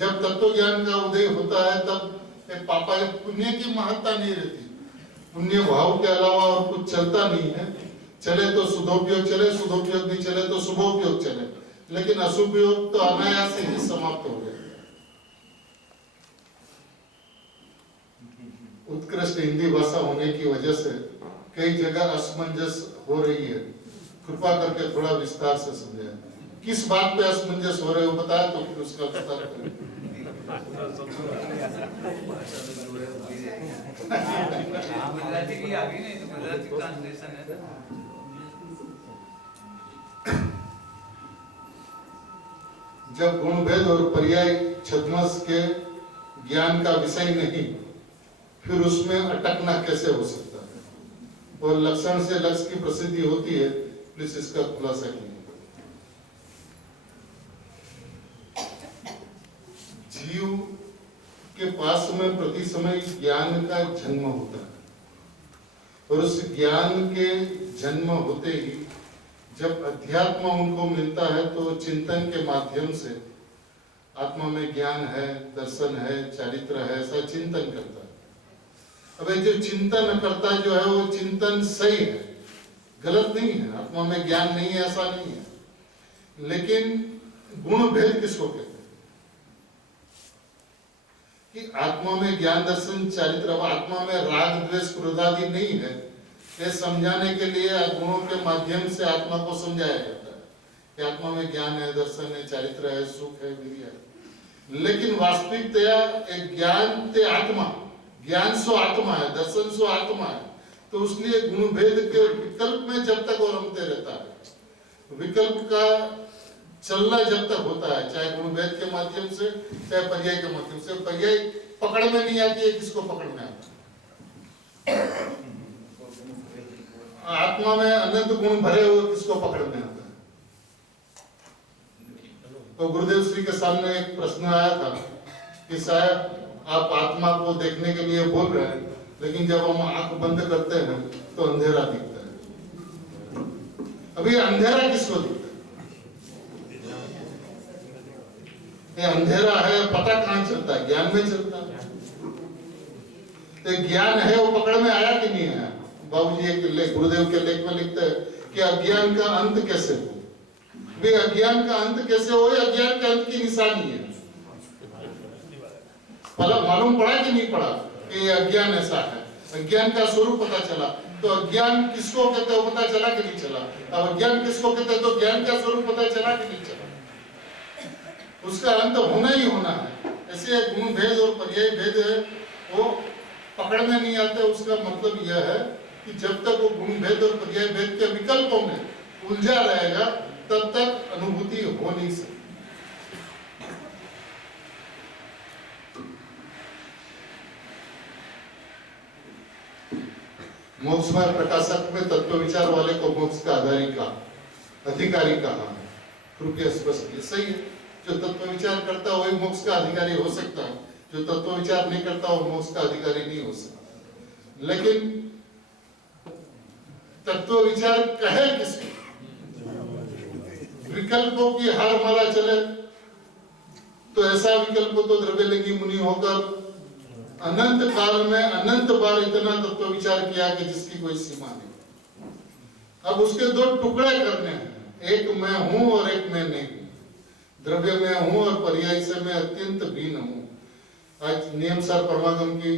जब तत्वज्ञान का उदय होता है तब पापा पुण्य की महत्ता नहीं रहती, पुण्य भाव के अलावा और कुछ चलता नहीं है। चले तो शुद्धोपयोग चले, शुद्धोपयोग नहीं चले तो शुभोपयोग चले, लेकिन अशुभयोग तो अनायास ही समाप्त हो गया। उत्कृष्ट हिंदी भाषा होने की वजह से कई जगह असमंजस हो रही है, कृपा करके थोड़ा विस्तार से समझाएं। किस बात पे असमंजस हो रहे हो बताया तो फिर उसका विस्तार करें। गुजराती की आ गई नहीं तो गुजराती ट्रांसलेशन है। जब गुणभेद और पर्याय छद्मस के ज्ञान का विषय नहीं, फिर उसमें अटकना कैसे हो सकता है? और लक्षण से लक्ष्य की प्रसिद्धि होती है, प्लीज इसका खुलासा कीजिए। जीव के पास में प्रति समय ज्ञान का जन्म होता है और उस ज्ञान के जन्म होते ही जब अध्यात्म उनको मिलता है तो चिंतन के माध्यम से आत्मा में ज्ञान है, दर्शन है, चारित्र है, ऐसा चिंतन करता है। अब जो चिंतन करता जो है वो चिंतन सही है, गलत नहीं है। आत्मा में ज्ञान नहीं है ऐसा नहीं है, लेकिन गुण भेद किसको कहते हैं कि आत्मा में ज्ञान, दर्शन, चारित्र, आत्मा में राग, द्वेष, क्रोध आदि नहीं है, ये समझाने के लिए गुणों के माध्यम से आत्मा को समझाया जाता है कि आत्मा में ज्ञान है, दर्शन है, चारित्र है, सुख है, वीर्य है। लेकिन वास्तविकतया एक ज्ञान ते आत्मा, ज्ञान सो आत्मा है, दर्शन सो आत्मा है। तो इसलिए गुण भेद के विकल्प में जब तक वो रमते रहता है, विकल्प का चलना जब तक होता है, चाहे गुण भेद के माध्यम से, चाहे पर्याय के माध्यम से। पर्याय पकड़ में नहीं आती है, किसको पकड़ में आता है? आत्मा में अनंत गुण भरे हुए किसको पकड़ में आता है? तो गुरुदेव श्री के सामने एक प्रश्न आया था कि साहब आप आत्मा को देखने के लिए बोल रहे हैं, लेकिन जब हम आंख बंद करते हैं तो अंधेरा दिखता है। अभी अंधेरा किसको दिखता है? ये अंधेरा है, पता कहां चलता है? ज्ञान में चलता है। तो ज्ञान है वो पकड़ में आया कि नहीं आया? बाबूजी एक गुरुदेव के लेख में लिखते हैं कि अज्ञान का अंत कैसे हो। वे अज्ञान का अंत कैसे हो? अज्ञान के अंत की निशानी है। मालूम पड़ा कि नहीं पड़ा कि अज्ञान ऐसा है? अज्ञान का स्वरूप पता चला। तो अज्ञान किसको कहते हो पता चला कि नहीं चला? अब अज्ञान किसको कहते हैं तो ज्ञान का स्वरूप पता चला कि नहीं चला? उसका अंत होना ही होना है। ऐसे गुण भेद और पर्याय भेद है वो पकड़ में नहीं आते। उसका मतलब यह है कि जब तक वो गुण भेद और पर्याय भेद के विकल्पों में उलझा रहेगा तब तक अनुभूति हो नहीं सकती। मोक्षमार्ग प्रकाशक में तत्व विचार वाले को मोक्ष का अधिकारी कहा है। कृपया स्पष्ट सही है। जो तत्व विचार करता है वही मोक्ष का अधिकारी हो सकता है, जो तत्व विचार नहीं करता वो मोक्ष का अधिकारी नहीं हो सकता। लेकिन तत्व विचार कहे किसको? विकल्पों की हार माला चले तो ऐसा विकल्प तो द्रव्यलिंगी मुनि होकर अनंत काल में अनंत बार इतना तत्व विचार किया कि जिसकी कोई सीमा नहीं। अब उसके दो टुकड़े करने हैं, एक मैं हूं और एक मैं नहीं हूं। द्रव्य में हूं और पर्याय से मैं अत्यंत भिन्न हूं। आज नियमसार परमागम की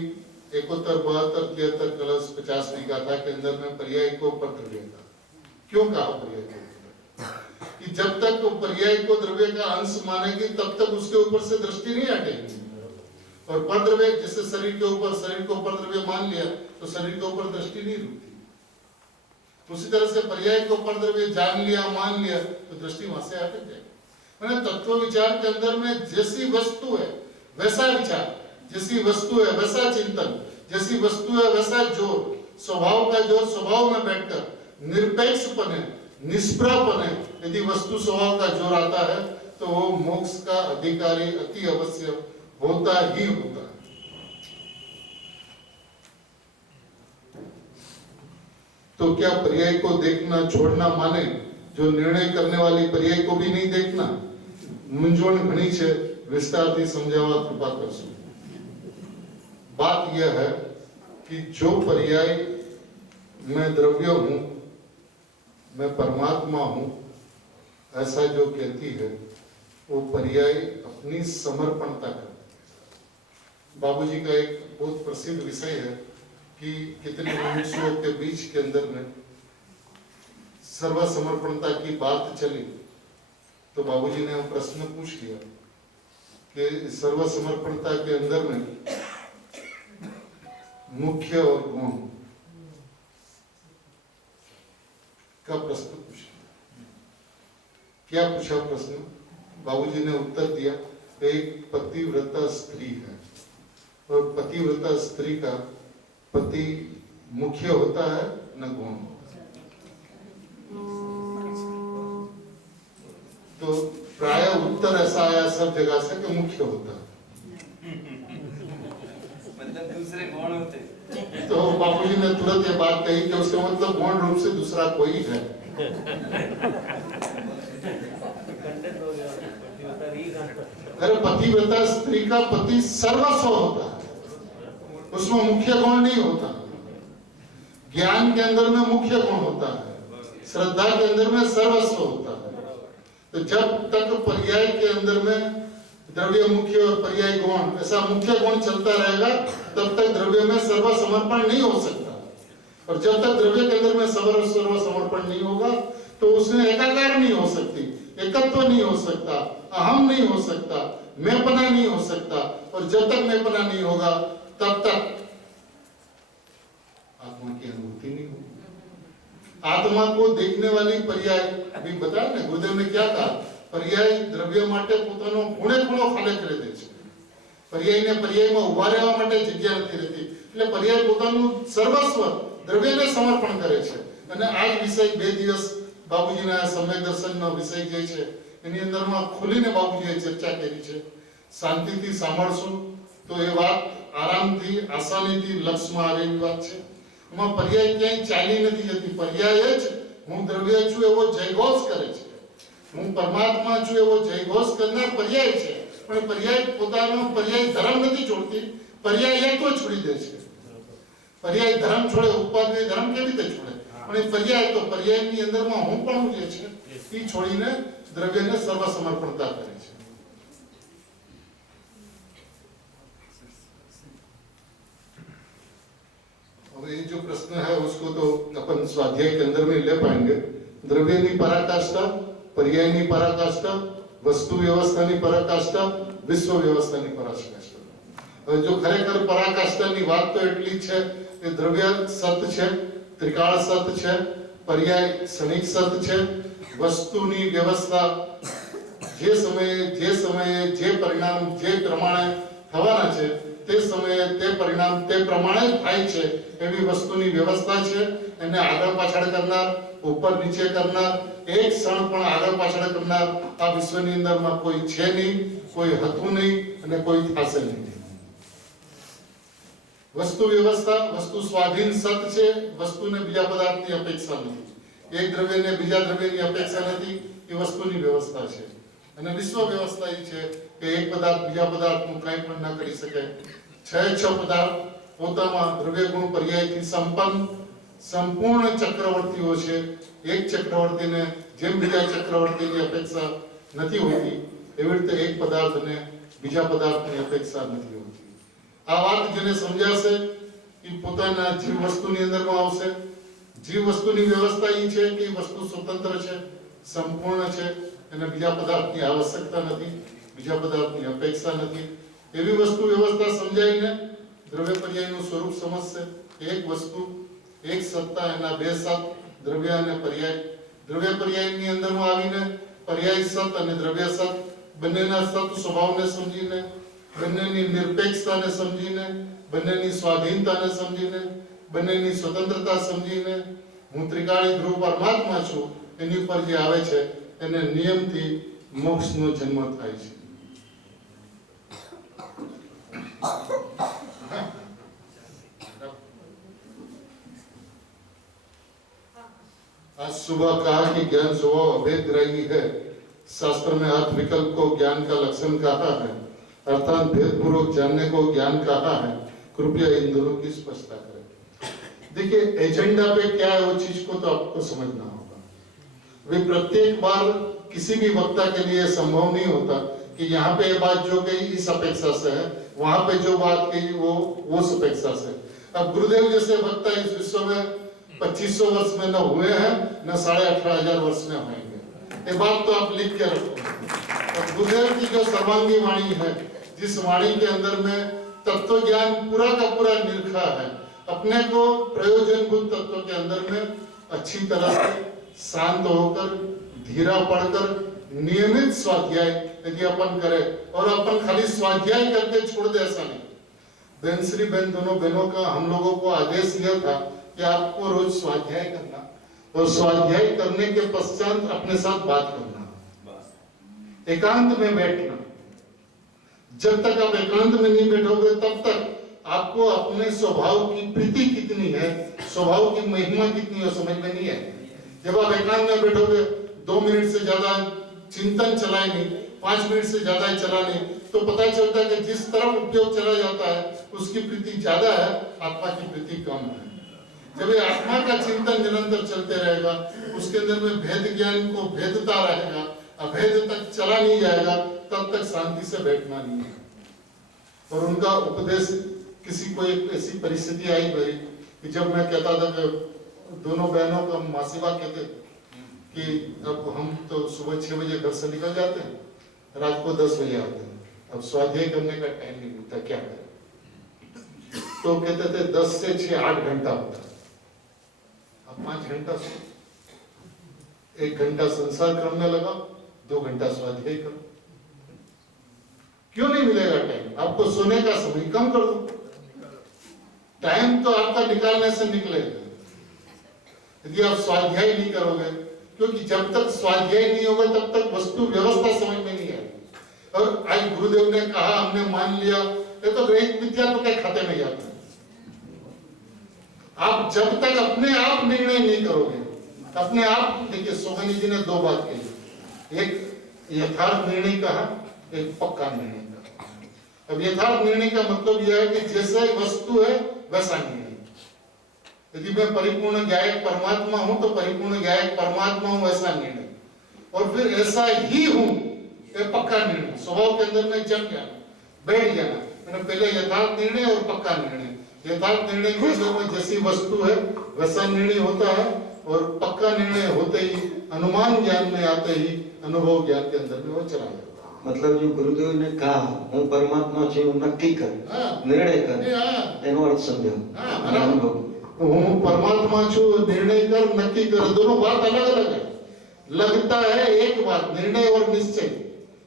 71, 72, 73 कलश 50 गाथा के अंदर में पर्याय को ऊपर द्रव्य था। क्यों कहा पर्याय को? कि जब तक वो पर्याय को द्रव्य का अंश मानेगी तब तक उसके ऊपर से दृष्टि नहीं हटेगी। और पर द्रव्य जैसे शरीर के ऊपर द्रव्य मान लिया तो शरीर के ऊपर दृष्टि नहीं रुकती। उसी तरह से पर्याय को पर द्रव्य जान लिया, मान लिया तो दृष्टि वहां से हट जाएगी। मैंने तत्व विचार के अंदर में जैसी वस्तु है वैसा विचार, जैसी वस्तु है वैसा चिंतन, जैसी वस्तु है वैसा जोर, स्वभाव का जोर स्वभाव में बैठकर निरपेक्षपन है, निष्प्रपन है। यदि वस्तु स्वभाव का जोर आता है तो वो मोक्ष का अधिकारी अति अवश्य होता ही होता है। तो क्या पर्याय को देखना छोड़ना माने जो निर्णय करने वाली पर्याय को भी नहीं देखना? मुंझवण घणी छे, विस्तारથી समझावा कृपा करशो। बात यह है कि जो पर्याय मैं द्रव्य हूं, मैं परमात्मा हूं, ऐसा जो कहती है वो पर्याय अपनी समर्पणता करती है। बाबूजी का एक बहुत प्रसिद्ध विषय है कि कितने मनुष्यों के बीच के अंदर में सर्वसमर्पणता की बात चली तो बाबूजी ने वो प्रश्न पूछ लिया कि सर्वसमर्पणता के अंदर में मुख्य और गौण का प्रश्न पूछा। क्या पूछा प्रश्न? बाबूजी ने उत्तर दिया, एक पतिव्रता स्त्री है और पतिव्रता स्त्री का पति मुख्य होता है न गौण। तो प्राय उत्तर ऐसा आया सब जगह से कि मुख्य होता है, मतलब दूसरे गौण होते। तो बाबूजी ने तुरंत ये बात कही कि उसका मतलब गौण रूप से दूसरा कोई है। अरे पतिव्रता स्त्री का पति सर्वस्व होता है, उसमें मुख्य गुण नहीं होता। ज्ञान के अंदर में मुख्य गुण होता है, श्रद्धा के अंदर में सर्वस्व होता है। तो जब तक पर्याय के अंदर में द्रव्य मुख्य और पर्याय गुण, ऐसा मुख्य गुण चलता रहेगा, तब तक द्रव्य में सर्व समर्पण नहीं हो सकता। और जब तक द्रव्य के अंदर में सर्व समर्पण नहीं होगा, तो उसमें एकाकार नहीं हो सकती, एकत्व नहीं हो सकता, अहम नहीं हो सकता, मैंपना नहीं हो सकता। और जब तक मैंपना नहीं होगा, तब तक आत्मा की अनुभूति नहीं होगी। आत्मा को देखने वाली पर्याय, अभी बताया ना गुरुदेव ने क्या कहा, पर्याय द्रव्ય માટે પોતાનો ખૂણે ખૂણો ખાલી કરી દે છે। પર્યાયને પર્યાયમાં ઉભા રહેવા માટે જગ્યા નથી રહેતી, એટલે પર્યાય પોતાનું સર્વસ્વ દ્રવ્યને સમર્પણ કરે છે। અને આ જ વિષય 2 દિવસ બાબુજીના સમ્યક દર્શનનો વિષય જે છે એની અંદરમાં ખોલીને બાબુજીએ ચર્ચા કરી છે। શાંતિથી સાંભળશું તો એ વાત આરામથી આસાનીથી લક્ષમાં આવે એવી વાત છે। એમાં પર્યાય ક્યાંય ચાલી નથી જતી। પર્યાય જ હું દ્રવ્ય છું એવો જયઘોષ કરે છે, હું પરમાત્મા છું એવો જયઘોષ કરનાર પર્યાય છે। પણ પર્યાય પોતાનો પર્યાય ધર્મ નથી છોડતી, પર્યાય એકત્વ છોડી દે છે। પર્યાય ધર્મ છોડે, ઉપાધિ ધર્મ કેવી રીતે છોડે? પણ એ પર્યાય તો પર્યાયની અંદરમાં હું પણ જે છે એ છોડીને દ્રવ્યને સર્વ સમર્પણતા કરે છે। अब ये जो प्रश्न है उसको तो अपन स्वाध्याय के अंदर में ले पाएंगे। द्रव्यनी पराकाष्ठा, पर्यायनी पराकाष्ठा, वस्तु व्यवस्थानी पराकाष्ठा, विश्व व्यवस्थानी पराकाष्ठा। હવે જો ખરેખર પરાકાષ્ઠાની વાત તો એટલી છે કે દ્રવ્ય સત છે, ત્રિકાળ સત છે, પર્યાય ક્ષણિક સત છે, વસ્તુની વ્યવસ્થા જે સમયે જે પરિણામ જે પ્રમાણે થવાના છે તે સમયે તે પરિણામ તે પ્રમાણે જ થાય છે એવી વસ્તુની વ્યવસ્થા છે। એને આગળ પાછળ કરનાર, ઉપર નીચે કરનાર, એક ક્ષણ પણ આગળ પાછળ કરનાર આ વિશ્વની અંદરમાં કોઈ છે નહીં, કોઈ હતું નહીં અને કોઈ થશે નહીં। વસ્તુ વ્યવસ્થા, વસ્તુ સ્વાધીન સત છે, વસ્તુને બીજા પદાર્થની અપેક્ષા નથી, એક દ્રવ્યને બીજા દ્રવ્યની અપેક્ષા નથી, એ વસ્તુની વ્યવસ્થા છે। અને વિશ્વ વ્યવસ્થા એ છે કે એક પદાર્થ બીજા પદાર્થનું કંઈ પણ ન કરી શકે। છ પદાર્થ પોતામાં દ્રવ્ય ગુણ પર્યાયથી સંપન્ન સંપૂર્ણ ચક્રવર્તીઓ છે। એક ચક્રવર્તીને જેમ બીજા ચક્રવર્તીની અપેક્ષા નથી હોતી, એવી રીતે એક પદાર્થને બીજા પદાર્થની અપેક્ષા નથી હોતી। આ વાત જેને સમજાશે એ પોતાના જીવ વસ્તુની અંદરમાં આવશે। જીવ વસ્તુની વ્યવસ્થા એ છે કે વસ્તુ સ્વતંત્ર છે, સંપૂર્ણ છે, એને બીજા પદાર્થની આવશ્યકતા નથી, બીજા પદાર્થની અપેક્ષા નથી। એવી વસ્તુ વ્યવસ્થા સમજાઈને દ્રવ્ય પર્યાયનું સ્વરૂપ સમજશે। એક વસ્તુ, એક સત્તા, એના બે સત, દ્રવ્ય અને પર્યાય। દ્રવ્ય પર્યાયની અંદરમાં આવીને પર્યાય સત અને દ્રવ્ય સત બંનેના સત સ્વભાવને સમજીને, બંનેની નિરપેક્ષતાને સમજીને, બંનેની સ્વાધીનતાને સમજીને, બંનેની સ્વતંત્રતા સમજીને હું ત્રિકાળી ધ્રુવ પરમાત્મા છું એની ઉપર જે આવે છે એને નિયમથી મોક્ષનો જન્મ થાય છે। आज सुबह कहा कि ज्ञान स्वभाव अभेदग्राही है। शास्त्र में अर्थ विकल्प को ज्ञान का लक्षण कहा है, अर्थात भेदपूर्वक जानने को ज्ञान कहा है। कृपया इन दोनों की स्पष्टता करें। देखिए एजेंडा पे क्या है वो चीज को तो आपको समझना होगा। वे प्रत्येक बार किसी भी वक्ता के लिए संभव नहीं होता कि यहाँ पे ये बात जो कही इस अपेक्षा से है, वहां पे जो बात कही वो उस अपेक्षा से। अब गुरुदेव जैसे वक्ता इस विश्व में 2500 वर्ष में न हुए हैं, न 18,500 वर्ष में होंगे। ये बात तो आप लिख के रखो। और गुरुदेव की जो सर्वांगी वाणी है, जिस वाणी के अंदर में तत्व ज्ञान पूरा का पूरा निरखा है, अपने को प्रयोजनभूत तत्व के अंदर में अच्छी तरह से शांत होकर, धीरा पढ़कर, नियमित स्वाध्याय यदि अपन करें, और अपन खाली स्वाध्याय करके छोड़ दे ऐसा नहीं। बहनश्री बहन दोनों बहनों का हम लोगों को आदेश यह था कि आपको रोज स्वाध्याय करना और स्वाध्याय करने के पश्चात अपने साथ बात करना, एकांत में बैठना। जब तक आप एकांत में नहीं बैठोगे तब तक आपको अपने स्वभाव की प्रीति कितनी है, स्वभाव की महिमा कितनी है समझ में नहीं है। जब आप एकांत में बैठोगे 2 मिनट से ज्यादा चिंतन चलाए नहीं 5 मिनट से ज्यादा ही चला नहीं, तो पता चलता है कि जिस तरफ उपयोग चला जाता है उसकी प्रीति ज्यादा है, आत्मा की प्रीति कम है। जब ये आत्मा का चिंतन निरंतर चलते रहेगा, उसके अंदर में भेद ज्ञान को भेदता रहेगा, अभेद तक चला नहीं जाएगा, तब तक शांति से बैठना नहीं है। और उनका उपदेश, किसी को एक ऐसी परिस्थिति आई भाई कि जब मैं कहता था कि दोनों बहनों को हम मासीबा कहते कि अब हम तो सुबह 6 बजे घर से निकल जाते हैं, रात को 10 बजे आते हैं, अब स्वाध्याय करने का टाइम नहीं मिलता, क्या करें। तो कहते थे 10 से 6 8 घंटा होता है, अब 5 घंटा सो, 1 घंटा संसार क्रम में लगा, 2 घंटा स्वाध्याय करो। क्यों नहीं मिलेगा टाइम? आपको सोने का समय कम कर दो, टाइम तो आपका निकालने से निकलेगा। यदि आप स्वाध्याय नहीं करोगे, क्योंकि जब तक स्वाध्याय नहीं होगा तब तक वस्तु व्यवस्था समझ में नहीं आएगी। और आज गुरुदेव ने कहा, हमने मान लिया, ये तो ग्रहित विद्या तो क्या खाते में जाता है। आप जब तक अपने आप निर्णय नहीं करोगे, अपने आप, देखिए सोहानी जी ने 2 बात कही, एक यथार्थ निर्णय कहा, एक पक्का निर्णय कहा। अब यथार्थ निर्णय का मतलब यह है कि जैसे वस्तु है वैसा निर्णय। यदि मैं परिपूर्ण ज्ञायक परमात्मा हूं तो परिपूर्ण ज्ञायक परमात्मा हूं, ऐसा निर्णय। और फिर ऐसा ही हूं, ये पक्का निर्णय स्वभाव के अंदर में जम जाना, बैठ जाना। मैंने पहले यथार्थ निर्णय और पक्का निर्णय। यथार्थ निर्णय के अंदर में जैसी वस्तु है वैसा निर्णय होता है, और पक्का निर्णय होते ही, अनुमान ज्ञान में आते ही अनुभव ज्ञान के अंदर में वो चला जाता है। मतलब जो गुरुदेव ने कहा, હું પરમાત્મા છું નક્કી કર, નિર્ણય કર, એનો અર્થ સમજો। હું પરમાત્मा છું, निर्णय कर, नक्की कर, दोनों बात अलग अलग है। लगता है एक बात, निर्णय और निश्चय।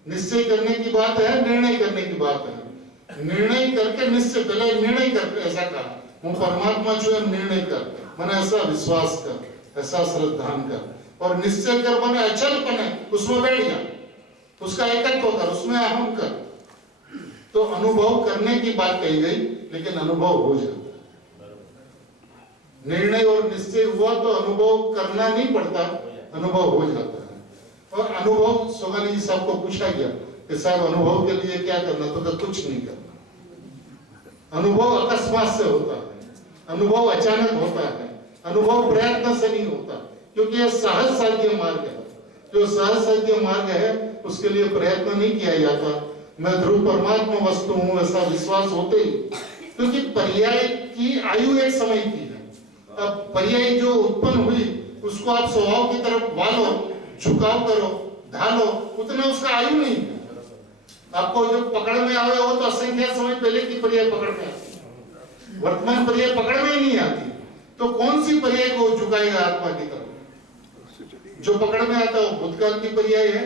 निश्चय करने की बात है, निर्णय करने की बात है। निर्णय करके निश्चय, पहले निर्णय करके ऐसा कहा, હું परमात्मा છું, निर्णय कर, मैंने ऐसा विश्वास कर, ऐसा श्रद्धान कर, और निश्चय कर मैंने अचल बने, उसमें बैठ जा, उसका एकत्व कर, उसमें अहम कर। तो अनुभव करने की बात कही गई, लेकिन अनुभव हो जाता है। निर्णय और निश्चय हुआ तो अनुभव करना नहीं पड़ता, अनुभव हो जाता है। और अनुभव, सोगाली जी साहब को पूछा गया कि साहब अनुभव के लिए क्या करना, तो कुछ नहीं करना। अनुभव अकस्मात से होता है, अनुभव अचानक होता है, अनुभव प्रयत्न से नहीं होता, क्योंकि यह सहज साध्य मार्ग है। जो सहज साध्य मार्ग है उसके लिए प्रयत्न नहीं किया जाता। मैं ध्रुव परमात्मा वस्तु हूं ऐसा विश्वास होते ही, क्योंकि पर्याय की आयु एक समय की है। अब पर्याय जो उत्पन्न हुई उसको आप स्वभाव की तरफ वालो, झुकाव करो, ढालो, उतना उसका आयु नहीं है। आपको जो पकड़ में आवे वो तो असंख्य समय पहले की पर्याय पकड़ में आती है, वर्तमान पर्याय पकड़ में नहीं आती। तो कौन सी पर्याय को झुकाएगा आत्मा की तरफ? जो पकड़ में आता है वो भूतकाल की पर्याय है,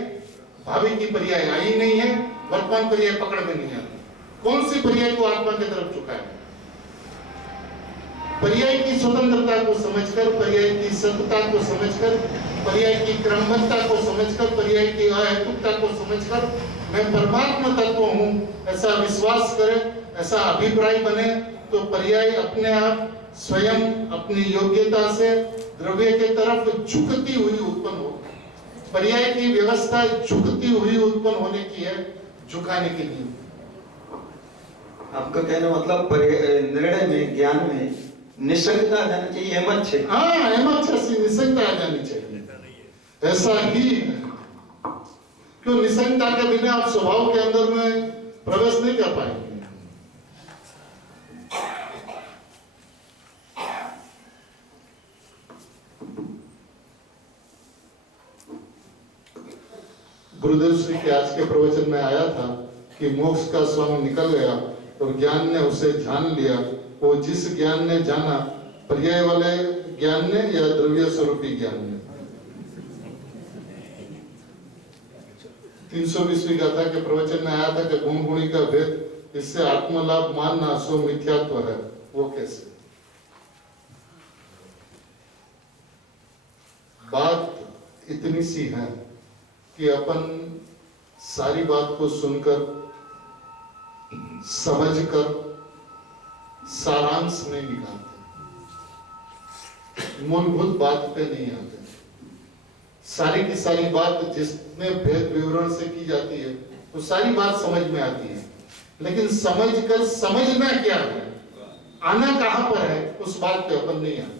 भावी की पर्याय आई नहीं है, वर्तमान पर्याय पकड़ में नहीं आती। कौन सी पर्याय को आत्मा की तरफ झुकाएगा? पर्याय की स्वतंत्रता को समझकर, पर्याय की सत्यता को समझकर, पर्याय की क्रमबद्धता को समझकर, पर्याय की अहेतुकता को समझकर मैं परमात्मा तत्व हूं ऐसा विश्वास करे, ऐसा अभिप्राय बने, तो पर्याय अपने आप स्वयं अपनी योग्यता से द्रव्य के तरफ झुकती हुई उत्पन्न हो। पर्याय की व्यवस्था झुकती हुई उत्पन्न होने की है, झुकाने के लिए। आपका कहने मतलब निर्णय में, ज्ञान में निसंगता आ जानी चाहिए, अहमत छे। हाँ, अहमत छे, निसंगता आ जानी चाहिए, ऐसा ही है। क्यों? निसंगता के बिना आप स्वभाव के अंदर में प्रवेश नहीं कर पाएंगे। गुरुदेव श्री के आज के प्रवचन में आया था कि मोक्ष का स्वामी निकल गया और ज्ञान ने उसे जान लिया। वो जिस ज्ञान ने जाना, पर्याय वाले ज्ञान ने या द्रव्य स्वरूपी ज्ञान ने। 320वीं गाथा के प्रवचन में आया था कि गुण गुणी का भेद, इससे आत्मलाभ मानना सो मिथ्यात्व है। वो कैसे? बात इतनी सी है कि अपन सारी बात को सुनकर, समझकर सारांश नहीं निकालते, मूलभूत बात पे नहीं आते। सारी की सारी बात जिसमें भेद विवरण से की जाती है वो सारी बात समझ में आती है, लेकिन समझकर समझना क्या है, आना कहां पर है, उस बात पे अपन नहीं आते।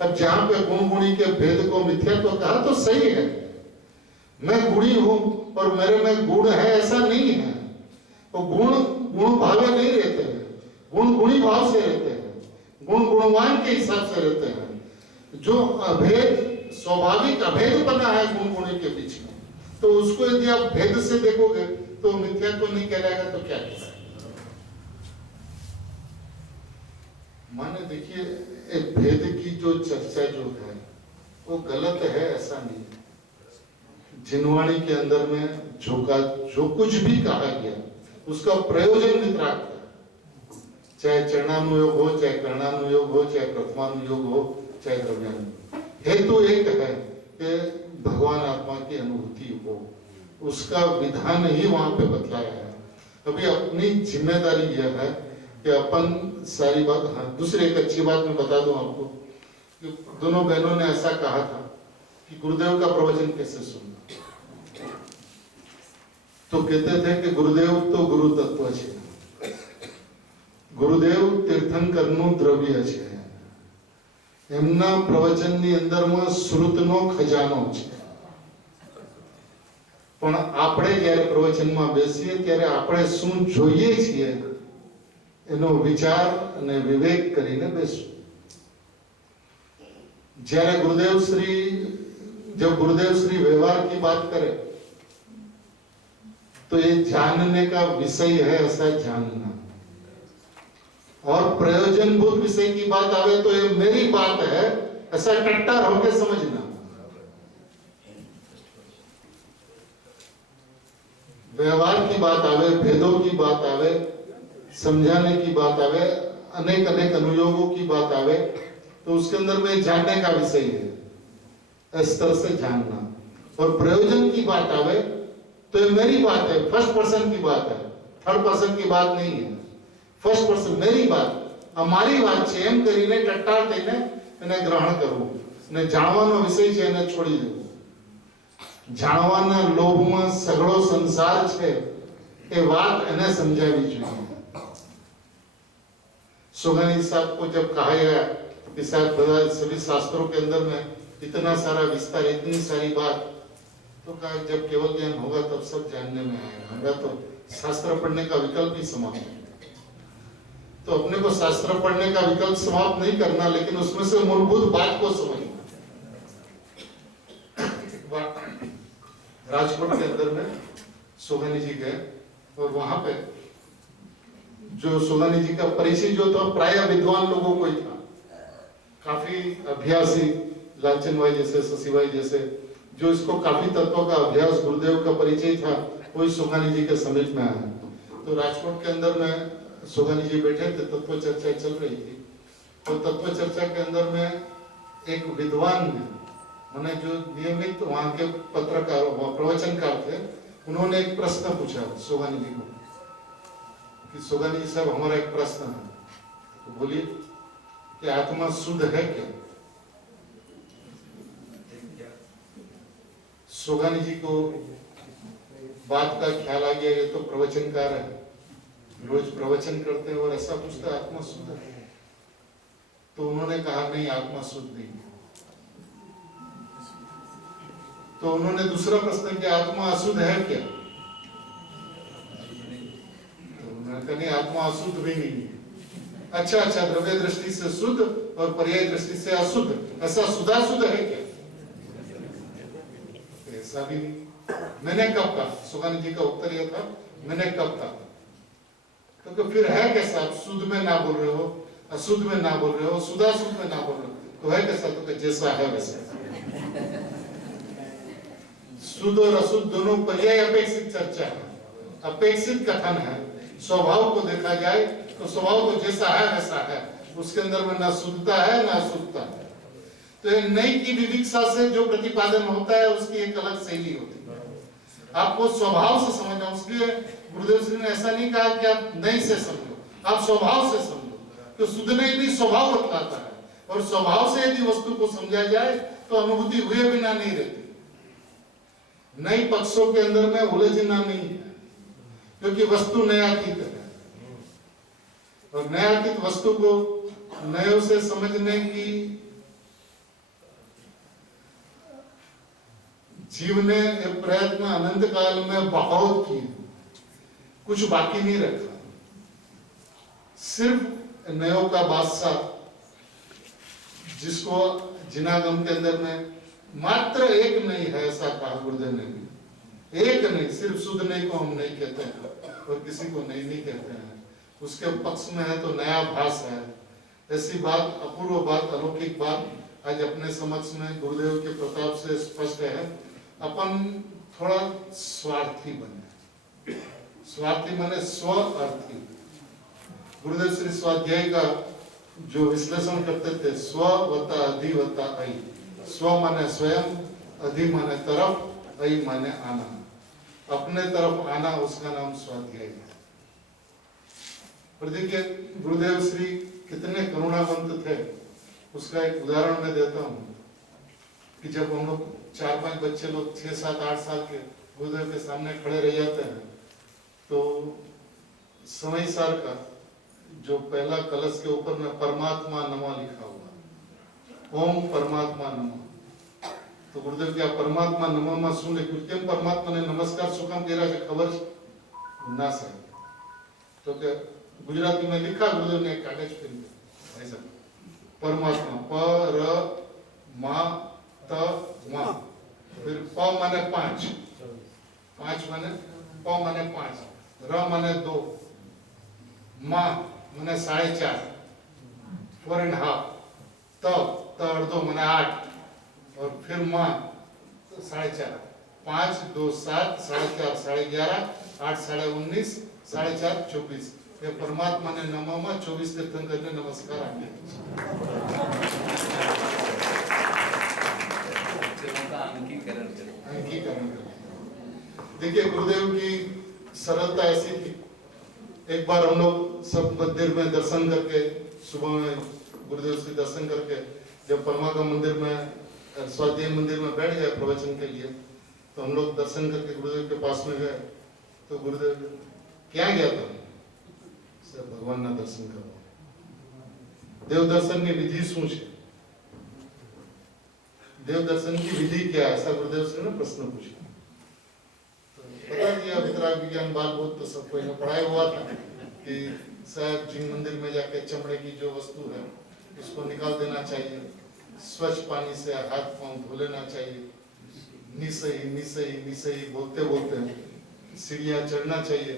अब जहां पे गुण गुणी के भेद को मिथ्यात्व कहा तो सही है, मैं गुणी हूं और मेरे में गुण है ऐसा नहीं है। तो गुण गुण भावे नहीं रहते हैं, गुण गुणी भाव से रहते हैं, गुण गुणवान के हिसाब से रहते हैं। जो अभेद स्वाभाविक अभेद बना है गुण गुणी के बीच में, तो उसको यदि आप भेद से देखोगे तो मिथ्यात्व नहीं कहलाएगा तो क्या कहलाएगा। माने देखिए, एक भेद की जो चर्चा जो है वो गलत है ऐसा नहीं है। जिनवाणी के अंदर में जो कुछ भी कहा गया उसका प्रयोजन वितराग है, चाहे चरणानुयोग हो, चाहे कर्णानुयोग हो, चाहे प्रथमानुयोग हो, चाहे द्रव्यानुयोग, हेतु एक है कि भगवान आत्मा की अनुभूति हो, उसका विधान ही वहां पे बतलाया है। अभी अपनी जिम्मेदारी यह है कि अपन सारी बात, हाँ दूसरी एक अच्छी बात मैं बता दूं आपको कि दोनों बहनों ने ऐसा कहा था कि गुरुदेव का प्रवचन कैसे सुनना, तो कहते थे कि गुरुदेव तो गुरु तत्व है, गुरुदेव तीर्थन करनु द्रव्य है, એમના પ્રવચનની અંદરમાં શ્રુતનો ખજાનો છે। પણ આપણે જ્યારે પ્રવચનમાં બેસીએ ત્યારે આપણે શું જોઈએ છીએ એનો વિચાર અને વિવેક કરીને બેસવું। જ્યારે जब गुरुदेव श्री व्यवहार की बात करे तो ये जानने का विषय है, ऐसा जानना, और प्रयोजनभूत विषय की बात आवे तो ये मेरी बात है ऐसा टट्टार होकर समझना। व्यवहार की बात आवे, भेदों की बात आवे, समझाने की बात आवे, अनेक अनेक अनुयोगों की बात आवे, तो उसके अंदर में जानने का विषय है, इस तरह से जानना। और प्रयोजन की बात आवे तो ये मेरी बात है, फर्स्ट पर्सन की बात है, थर्ड पर्सन की बात नहीं है, फर्स्ट पर्सन मेरी बात, અમારી વાત છે એમ કરીને ટટ્ટાર થઈને એને ગ્રહણ કરવું અને જાણવાનો વિષય છે એને છોડી દેવું। જાણવાના લોભમાં સઘળો સંસાર છે એ વાત એને સમજાવવી જોઈએ। सोगानी साहब को जब कहा गया कि शायद बता सभी शास्त्रों के अंदर में इतना सारा विस्तार, इतनी सारी बात, तो कहा जब केवल ज्ञान होगा तब सब जानने में आएगा। हमारा तो शास्त्र पढ़ने का विकल्प ही समाप्त है, तो अपने को शास्त्र पढ़ने का विकल्प समाप्त नहीं करना, लेकिन उसमें से मूलभूत बात को समझना। राजकोट के अंदर में सोगानी जी गए और वहां पे जो सोगानी जी का परिचय जो था प्राय विद्वान लोगों को ही था, काफी अभ्यासी, लालचंद भाई जैसे, शशि भाई जैसे, जो इसको काफी तत्वों का अभ्यास, गुरुदेव का परिचय था, वही सोगानी जी के समीप में आया। तो राजकोट के अंदर में सोगानी जी बैठे थे, तत्व चर्चा चल रही थी, और तत्व चर्चा के अंदर में एक विद्वान ने, मैंने जो नियमित वहां के पत्रकार प्रवचनकार थे, उन्होंने एक प्रश्न पूछा सोगानी जी को कि सोगानी जी साहब हमारा एक प्रश्न है, तो बोलिए कि आत्मा शुद्ध है क्या? सोगानी जी को बात का ख्याल आ गया, ये तो प्रवचनकार है, रोज प्रवचन करते हैं और ऐसा पूछता आत्मा शुद्ध है? तो उन्होंने कहा नहीं, आत्मा शुद्ध नहीं। तो उन्होंने दूसरा प्रश्न किया, आत्मा अशुद्ध है क्या? तो उन्होंने कहा नहीं, आत्मा अशुद्ध भी नहीं है। अच्छा, द्रव्य दृष्टि से शुद्ध और पर्याय दृष्टि से अशुद्ध, ऐसा शुद्धाशुद्ध है क्या? ऐसा भी नहीं। मैंने कब कहा? सोगानी जी का उत्तर यह था, मैंने कब कहा? तो फिर है कैसा? शुद्ध में ना बोल रहे हो, अशुद्ध में ना बोल रहे हो, शुद्धाशुद्ध में ना बोल रहे हो, तो है कैसा? तो जैसा है वैसा। शुद्ध और अशुद्ध दोनों पर्याय अपेक्षित चर्चा है, अपेक्षित कथन है। स्वभाव को देखा जाए तो स्वभाव को जैसा है वैसा है, उसके अंदर में ना शुद्धता है ना अशुद्धता है। तो नई की विविक्षा से जो प्रतिपादन होता है उसकी एक अलग शैली होती है, आपको स्वभाव से समझना। उसलिए गुरुदेव श्री ने ऐसा नहीं कहा कि आप नई से समझो, आप स्वभाव से समझो। तो शुद्ध नहीं भी स्वभाव बतलाता है, और स्वभाव से यदि वस्तु को समझा जाए तो अनुभूति हुए बिना नहीं रहती। नई पक्षों के अंदर में उलझना नहीं है, क्योंकि वस्तु नयातीत है, और नयातीत वस्तु को नयों से समझने की जीव ने एक प्रयत्न अनंत काल में बहुत किए, कुछ बाकी नहीं रखा। सिर्फ नयों का बादशाह, जिसको जिनागम के अंदर में मात्र एक नहीं है, ऐसा कहा गुरुदेव ने भी। एक नहीं, सिर्फ शुद्ध नहीं को हम नहीं कहते हैं और किसी को नहीं कहते हैं, उसके पक्ष में है तो नया भास है। ऐसी बात, अपूर्व बात, अलौकिक बात आज अपने समक्ष में गुरुदेव के प्रताप से स्पष्ट है। अपन थोड़ा स्वार्थी बने, स्वार्थी माने स्व अर्थी। गुरुदेव श्री स्वाध्याय का जो विश्लेषण करते थे, स्व वता अधि वता ऐ। स्व माने स्वयं, अधि माने तरफ, ऐ माने आना, अपने तरफ आना, उसका नाम स्वाध्याय है। और देखिए गुरुदेव श्री कितने करुणावंत थे, उसका एक उदाहरण मैं देता हूँ कि जब हम लोग 4-5 बच्चे लोग 6, 7, 8 साल के गुरुदेव के सामने खड़े रह जाते हैं, तो समय सार का जो पहला कलश के ऊपर में परमात्मा नमः लिखा हुआ, ओम परमात्मा नमः। तो गुरुदेव क्या परमात्मा नमः में શું લખ્યું? કેમ પરમાત્મા ને નમસ્કાર શું કામ કર્યા છે ખબર છે? ના સાહેબ, તો કે ગુજરાતી में लिखा गुरुदेव ने कागज पे ऐसा परमात्मा पर मा त मा, फिर प माने 5, 5 माने प माने 5, र माने 2, मा माने 4.5, 4.5, त अर्धो माने 8, और फिर मा 4.5, 5, 2, 7, 4.5, 11.5, 8, 19, 4.5, 24। ये परमात्मा ने नमः में 24 तीर्थंकर ने नमस्कार आज्ञा। अंकीकरण। देखिए गुरुदेव की सरलता ऐसी थी। एक बार हम लोग सब मंदिर में दर्शन करके, सुबह में गुरुदेव से दर्शन करके जब परमा का मंदिर में, स्वाध्याय मंदिर में बैठ गए प्रवचन के लिए, तो हम लोग दर्शन करके गुरुदेव के पास में गए। तो गुरुदेव क्या गया था? सर भगवान ना दर्शन करो। देव दर्शन की विधि શું છે? देव दर्शन की विधि क्या है? ऐसा गुरुदेव से ना प्रश्न पूछा। तो बता दिया, वितराग विज्ञान बाल बोध तो सबको यहाँ पढ़ाया हुआ था कि साहब जिन मंदिर में जाके चमड़े की जो वस्तु है उसको निकाल देना चाहिए, स्वच्छ पानी से हाथ पांव धो लेना चाहिए, निसही निसही निसही बोलते बोलते सीढ़ियां चढ़ना चाहिए,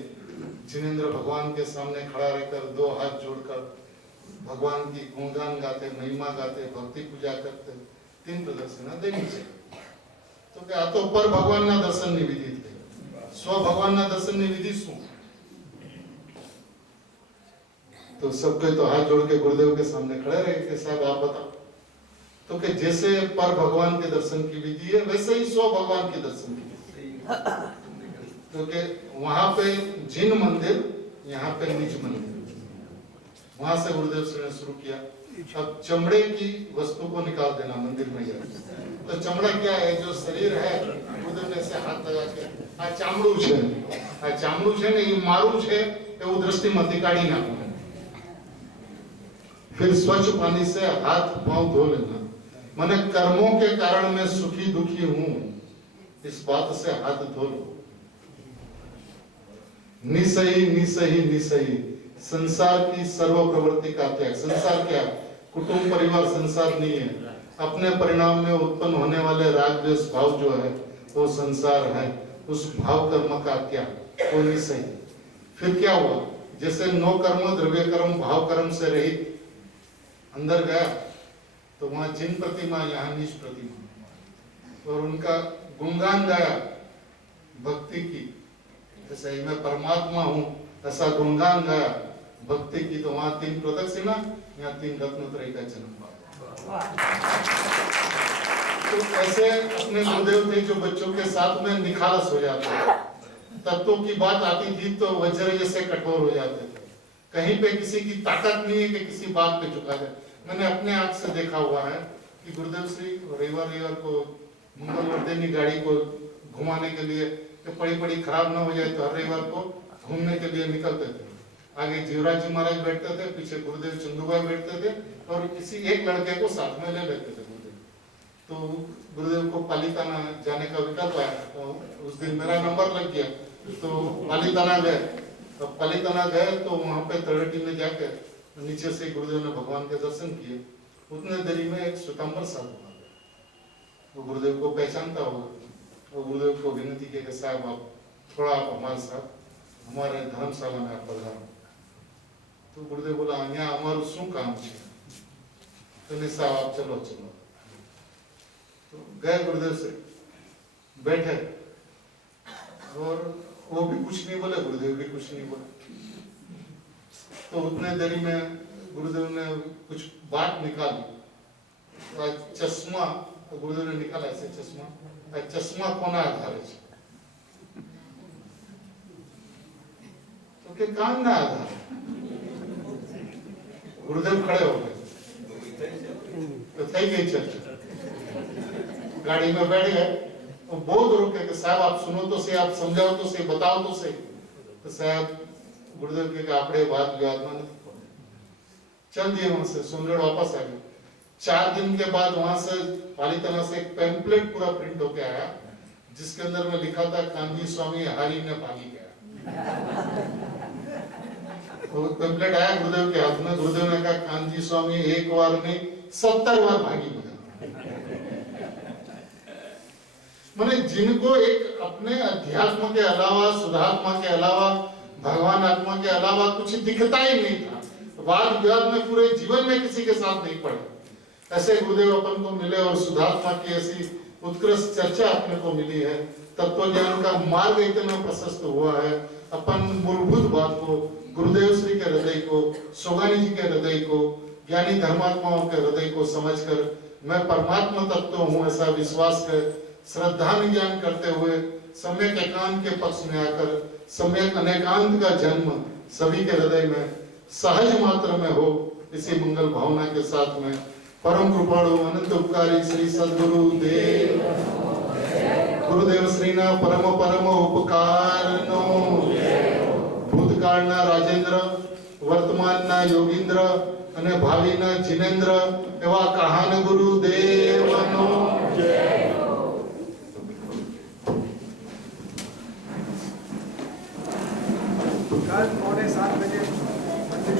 जिनेंद्र भगवान के सामने खड़ा रहकर 2 हाथ जोड़कर भगवान की गुणगान गाते, महिमा गाते, भक्ति पूजा करते, 3 प्रदक्षिणा देनी चाहिए। तो क्या तो पर भगवान ना दर्शन ની વિધિ થઈ, સ્વ ભગવાન ના દર્શન ની વિધિ શું? तो सबके तो हाथ जोड़ के गुरुदेव के सामने खड़े रहे कि साहब आप बताओ। तो कि जैसे पर भगवान के दर्शन की विधि है, वैसे ही स्व भगवान के दर्शन की विधि। क्योंकि वहां पे जिन मंदिर, यहाँ पे निज मंदिर। वहां से गुरुदेव ने शुरू किया। अब चमड़े की वस्तु को निकाल देना मंदिर में जाकर। तो चमड़ा क्या है? जो शरीर है, गुरुदेव ने ऐसे हाथ लगा के आ चामड़ू છે, આ ચામડું છે ને એ મારું છે એવું દ્રષ્ટિમાંથી કાઢી નાખો। फिर स्वच्छ पानी से हाथ पांव धो लेना, माने कर्मों के कारण मैं सुखी दुखी हूं, इस बात से हाथ धो लो। निसही निसही निसही, संसार की सर्व प्रवृत्ति का त्याग। संसार क्या? कुटुंब परिवार संसार नहीं है। अपने परिणाम में उत्पन्न होने वाले राग द्वेष भाव जो है वो संसार है। उस भाव कर्म का त्याग, वो निसही। फिर क्या हुआ? जैसे 9 कर्म द्रव्य कर्म भाव कर्म से रहित अंदर गया तो वहां जिन प्रतिमा, यहाँ निज प्रतिमा, और उनका गुणगान गाया भक्ति की, जैसे मैं परमात्मा हूँ ऐसा गुणगान गाया भक्ति की। तो वहां 3 प्रदक्षिणा, यहाँ 3 रत्नत्रयी का जन्म। तो ऐसे अपने गुरुदेव थे जो बच्चों के साथ में निखालस हो जाते हैं। तत्वों की बात आती थी तो वज्र जैसे कठोर हो जाते थे। कहीं पे किसी की ताकत नहीं है कि किसी बात पे झुका जाए। मैंने अपने आंख से देखा हुआ है कि गुरुदेव श्री रविवार को मंगलवर्धनी गाड़ी को घुमाने के लिए कि पड़ी खराब ना हो जाए तो हर रविवार को घूमने के लिए निकलते थे। आगे जीवराज जी महाराज बैठते थे, पीछे गुरुदेव चंदूभाई बैठते थे और किसी एक लड़के को साथ में ले लेते थे गुरुदेव। तो गुरुदेव को पालीताना जाने का विकल्प आया, तो उस दिन मेरा नंबर लग गया, तो पालीताना गए। पालीताना गए तो वहां पे तड़ेटी में जाकर नीचे से गुरुदेव ने भगवान के दर्शन किए। उतने देरी में एक श्वेतांबर साहब आ गए, वो गुरुदेव को पहचानता हो, वो गुरुदेव को विनती किया कि साहब आप थोड़ा आप हमारे साथ हमारे धर्मशाला में आप पधारो। तो गुरुदेव बोला यहाँ हमाરું શું કામ છે? तो नहीं साहब आप चलो। तो गए गुरुदेव से बैठे और वो भी कुछ नहीं बोले, गुरुदेव भी कुछ नहीं बोले। तो उतने देरी में गुरुदेव ने कुछ बात निकाली, चश्मा गुरुदेव ने निकाला ऐसे चश्मा कोना आधारे છે? तो के कान ना आधार। गुरुदेव खड़े हो गए, तो थई गई चर्चा। गाड़ी में बैठ गए, तो बहुत रोके कि साहब आप सुनो तो से, आप समझाओ तो से, बताओ तो से। तो साहब गुरुदेव के आपड़े बात विवाद में नहीं पड़े, चल दिए वहां से। सुंदर वापस आ गए। 4 दिन के बाद वहां से पालीताना से एक पैम्पलेट पूरा प्रिंट होके आया, जिसके अंदर में लिखा था कांजी स्वामी हारी ने भागी गया। वो पैम्पलेट आया गुरुदेव के हाथ में, गुरुदेव ने कहा कांजी स्वामी एक बार नहीं 70 बार भागी गया। माने जिनको एक अपने अध्यात्म के अलावा, शुद्धात्मा के अलावा, भगवान आत्मा के अलावा कुछ दिखता ही नहीं था, वाद विवाद में पूरे जीवन में किसी के साथ नहीं पड़े, ऐसे गुरुदेव अपन को मिले और शुद्धात्मा की ऐसी उत्कृष्ट चर्चा अपने को मिली है। तत्व ज्ञान का मार्ग इतना प्रशस्त हुआ है। अपन मूलभूत बात को, गुरुदेव श्री के हृदय को, सोगानी जी के हृदय को, ज्ञानी धर्मात्माओं के हृदय को समझकर मैं परमात्मा तत्व हूँ ऐसा विश्वास कर श्रद्धा ज्ञान करते हुए सम्यक एकांत के पक्ष में आकर सम्यक अनेकांत का जन्म सभी के हृदय में सहज मात्र में हो, इसी मंगल भावना के साथ में परम कृपाणु अनंत उपकारी श्री सद्गुरु देव गुरुदेव श्रीना परम परम उपकारनो भूतकाळना રાજેન્દ્ર વર્તમાનના યોગીન્દ્ર અને ભાવિના જિનેન્દ્ર એવા કહાન ગુરુદેવનો જય। कल 7:15 बजे मंदिर